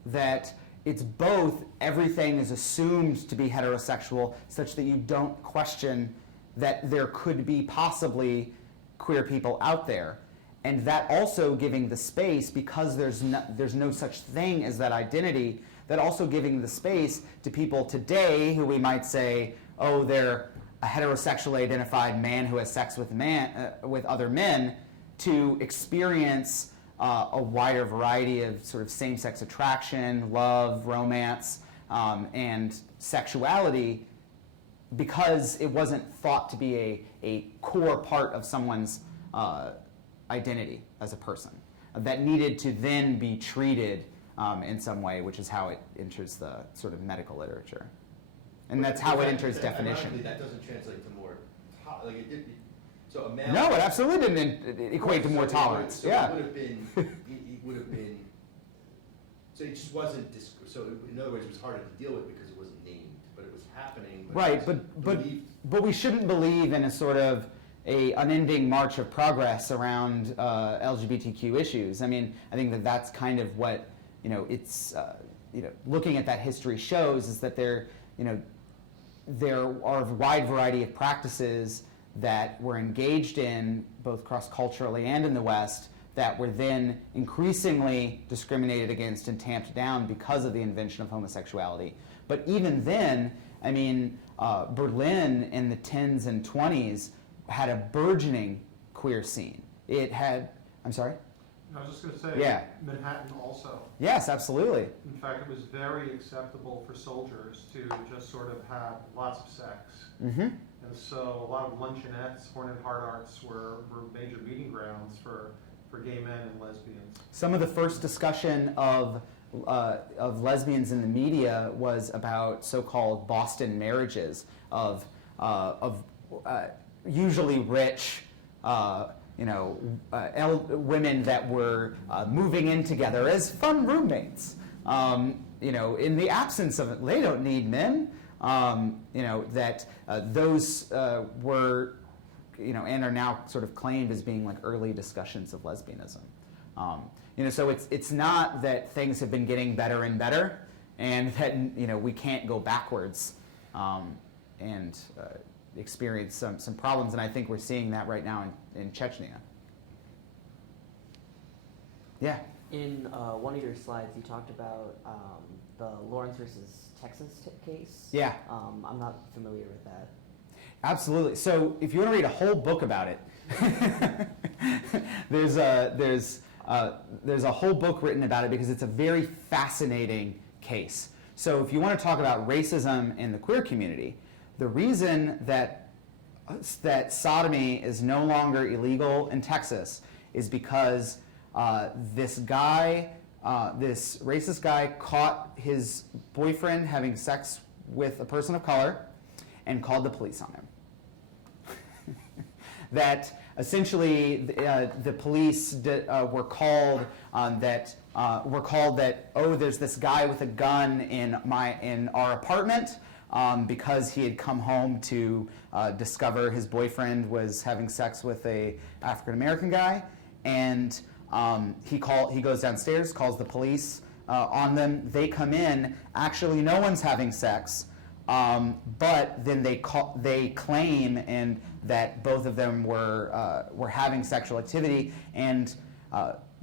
Everything is assumed to be heterosexual such that you don't question that there could be possibly queer people out there. And that also giving the space, because there's no such thing as that identity, that also giving the space to people today who we might say, oh, they're a heterosexually identified man who has sex with other men, to experience a wider variety of sort of same-sex attraction, love, romance, and sexuality, because it wasn't thought to be a core part of someone's identity as a person that needed to then be treated in some way, which is how it enters the sort of medical literature. And that's how it enters definition. That doesn't translate to more, like it did. So a male. No, it absolutely didn't equate to more tolerance. So yeah. it would have been. So it just wasn't. So in other words, it was harder to deal with because it wasn't named, but it was happening. Right, but we shouldn't believe in a sort of a unending march of progress around LGBTQ issues. I mean, I think that that's kind of what it's looking at that history shows, is that there are a wide variety of practices that were engaged in both cross-culturally and in the West that were then increasingly discriminated against and tamped down because of the invention of homosexuality. But even then, I mean, Berlin in the 10s and 20s had a burgeoning queer scene. It had, I'm sorry? I was just going to say, yeah. Manhattan also. Yes, absolutely. In fact, it was very acceptable for soldiers to just sort of have lots of sex. Mm-hmm. And so a lot of luncheonettes, Horn and Hard Arts were major meeting grounds for gay men and lesbians. Some of the first discussion of lesbians in the media was about so-called Boston marriages of usually rich, women that were moving in together as fun roommates. In the absence of it, they don't need men. Those were, and are now sort of claimed as being like early discussions of lesbianism. So it's not that things have been getting better and better, and that we can't go backwards and experience some problems. And I think we're seeing that right now in Chechnya. Yeah. In one of your slides, you talked about the Lawrence versus Texas case. Yeah. I'm not familiar with that. Absolutely. So if you want to read a whole book about it, there's a whole book written about it because it's a very fascinating case. So if you want to talk about racism in the queer community, the reason that sodomy is no longer illegal in Texas is because this racist guy caught his boyfriend having sex with a person of color and called the police on him. That essentially the police were called that oh, there's this guy with a gun in our apartment because he had come home to discover his boyfriend was having sex with a African American guy, and he goes downstairs, calls the police on them. They come in. Actually, no one's having sex, but then they claim and that both of them were having sexual activity, and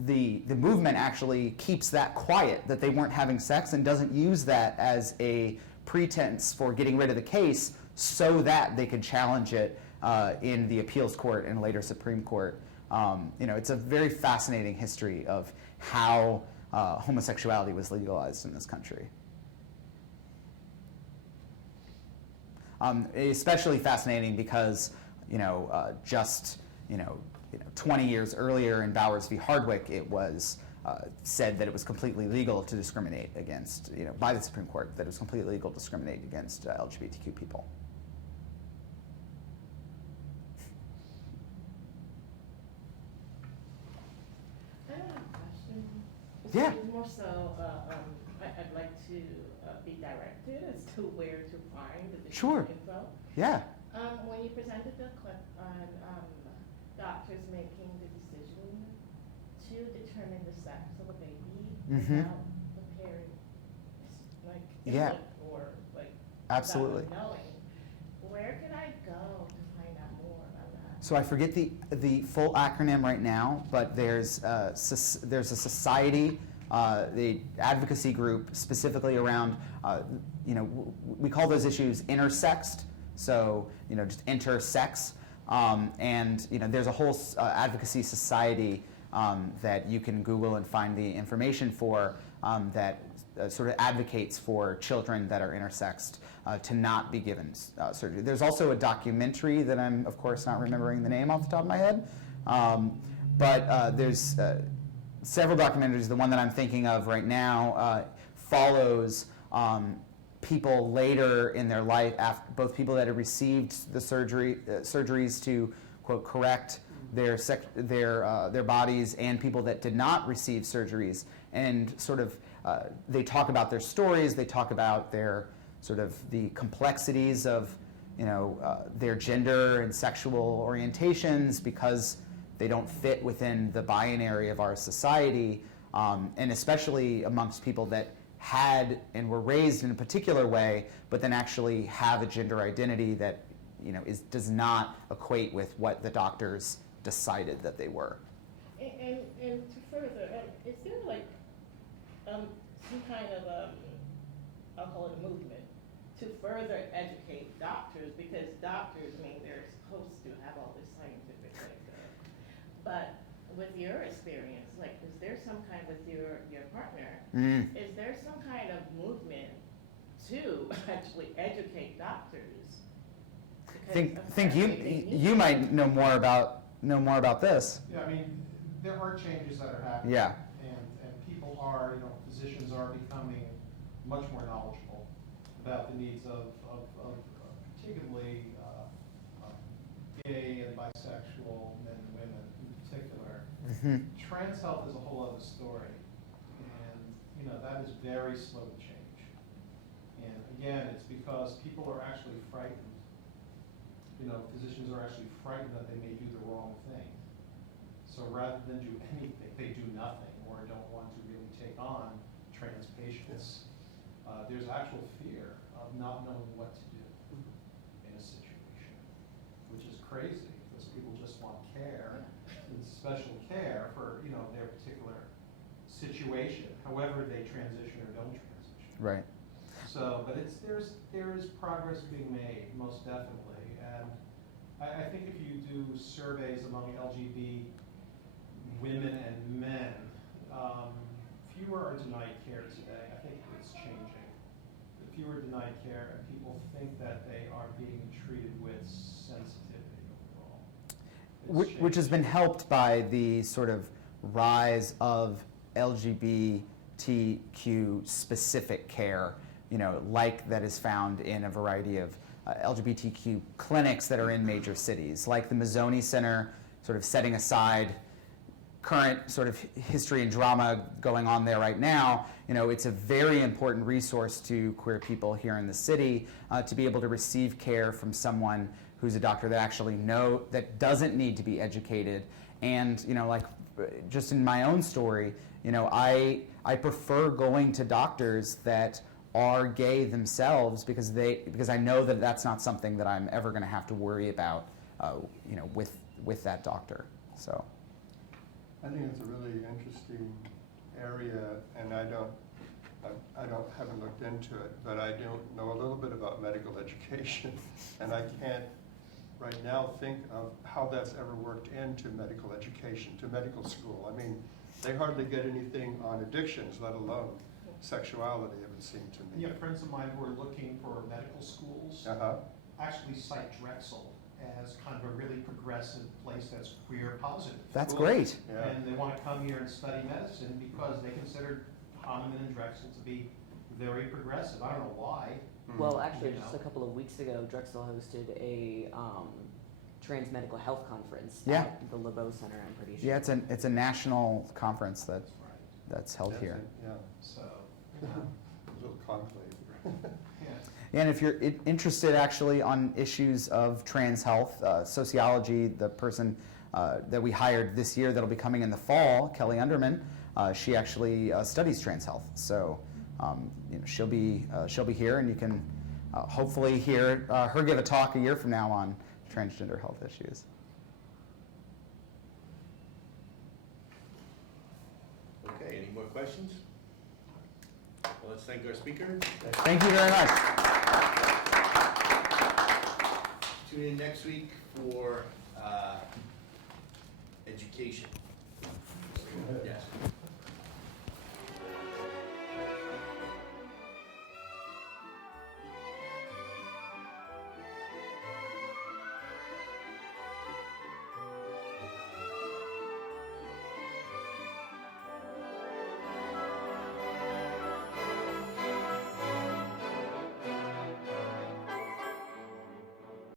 the movement actually keeps that quiet, that they weren't having sex, and doesn't use that as a pretense for getting rid of the case so that they could challenge it in the appeals court and later Supreme Court. It's a very fascinating history of how homosexuality was legalized in this country. Especially fascinating because, just 20 years earlier in Bowers v. Hardwick, it was said that it was completely legal to discriminate against, by the Supreme Court, that it was completely legal to discriminate against LGBTQ people. I have a question. Yeah. It's more so, I'd like to be directed as to where to find the Sure. info. Yeah. When you presented the clip on doctors making the decision to determine the sex of a baby Mhm. without the parent, like, Yeah. input or like Absolutely. without knowing, where can I go to find out more about that? So I forget the full acronym right now, but there's a society, the advocacy group specifically around, we call those issues intersexed, so just intersex, and there's a whole advocacy society that you can Google and find the information for that sort of advocates for children that are intersexed to not be given surgery. There's also a documentary that I'm, of course, not remembering the name off the top of my head, but there's several documentaries. The one that I'm thinking of right now follows people later in their life, both people that have received the surgeries to, quote, correct their bodies, and people that did not receive surgeries, and sort of they talk about their stories. They talk about their sort of the complexities of their gender and sexual orientations because they don't fit within the binary of our society, and especially amongst people that had and were raised in a particular way, but then actually have a gender identity that does not equate with what the doctors decided that they were. And to further, is there like some kind of I'll call it a movement to further educate doctors, because doctors, they're supposed to have all this scientific but with your experience, like, is there some kind with your partner? Is there some kind of movement to actually educate doctors? Think you might know more about this. Yeah, there are changes that are happening. Yeah. And people are, physicians are becoming much more knowledgeable about the needs of particularly gay and bisexual men and women in particular. Trans health is a whole other story, and that is very slow to change. And again, it's because people are actually frightened. Physicians are actually frightened that they may do the wrong thing. So rather than do anything, they do nothing or don't want to really take on trans patients. There's actual fear of not knowing what to do in a situation, which is crazy because people just want care and special care for their particular situation, however they transition or don't transition. Right. So, but there is progress being made, most definitely, and I think if you do surveys among LGBT women and men, fewer are denied care today. I think it's changing. Fewer denied care, and people think that they are being treated with sensitivity overall. Which has been helped by the sort of rise of LGBTQ specific care, like that is found in a variety of LGBTQ clinics that are in major cities, like the Mazzoni Center, sort of setting aside current sort of history and drama going on there right now. It's a very important resource to queer people here in the city to be able to receive care from someone who's a doctor that actually that doesn't need to be educated. And like just in my own story, I prefer going to doctors that are gay themselves because I know that that's not something that I'm ever going to have to worry about, with that doctor. So. I think it's a really interesting area, and I haven't looked into it, but I don't know a little bit about medical education, and I can't right now think of how that's ever worked into medical education, to medical school. They hardly get anything on addictions, let alone sexuality, it would seem to me. Yeah, friends of mine who are looking for medical schools, actually cite Drexel as kind of a really progressive place that's queer positive. That's Cool. great. Yeah. And they want to come here and study medicine because they consider Hahnemann and Drexel to be very progressive. I don't know why. Well, actually, You just know. a couple of weeks ago, Drexel hosted a trans medical health conference Yeah. at the LeBeau Center, I'm pretty sure. Yeah, it's a national conference That's right. that's held That's here. it, Yeah, So, a little conclave. yeah. And if you're interested actually on issues of trans health, Sociology, the person that we hired this year that'll be coming in the fall, Kelly Underman, she actually studies trans health. So she'll be here, and you can hopefully hear her give a talk a year from now on transgender health issues. Okay, any more questions? Well, let's thank our speaker. Thank you very much. Tune in next week for education.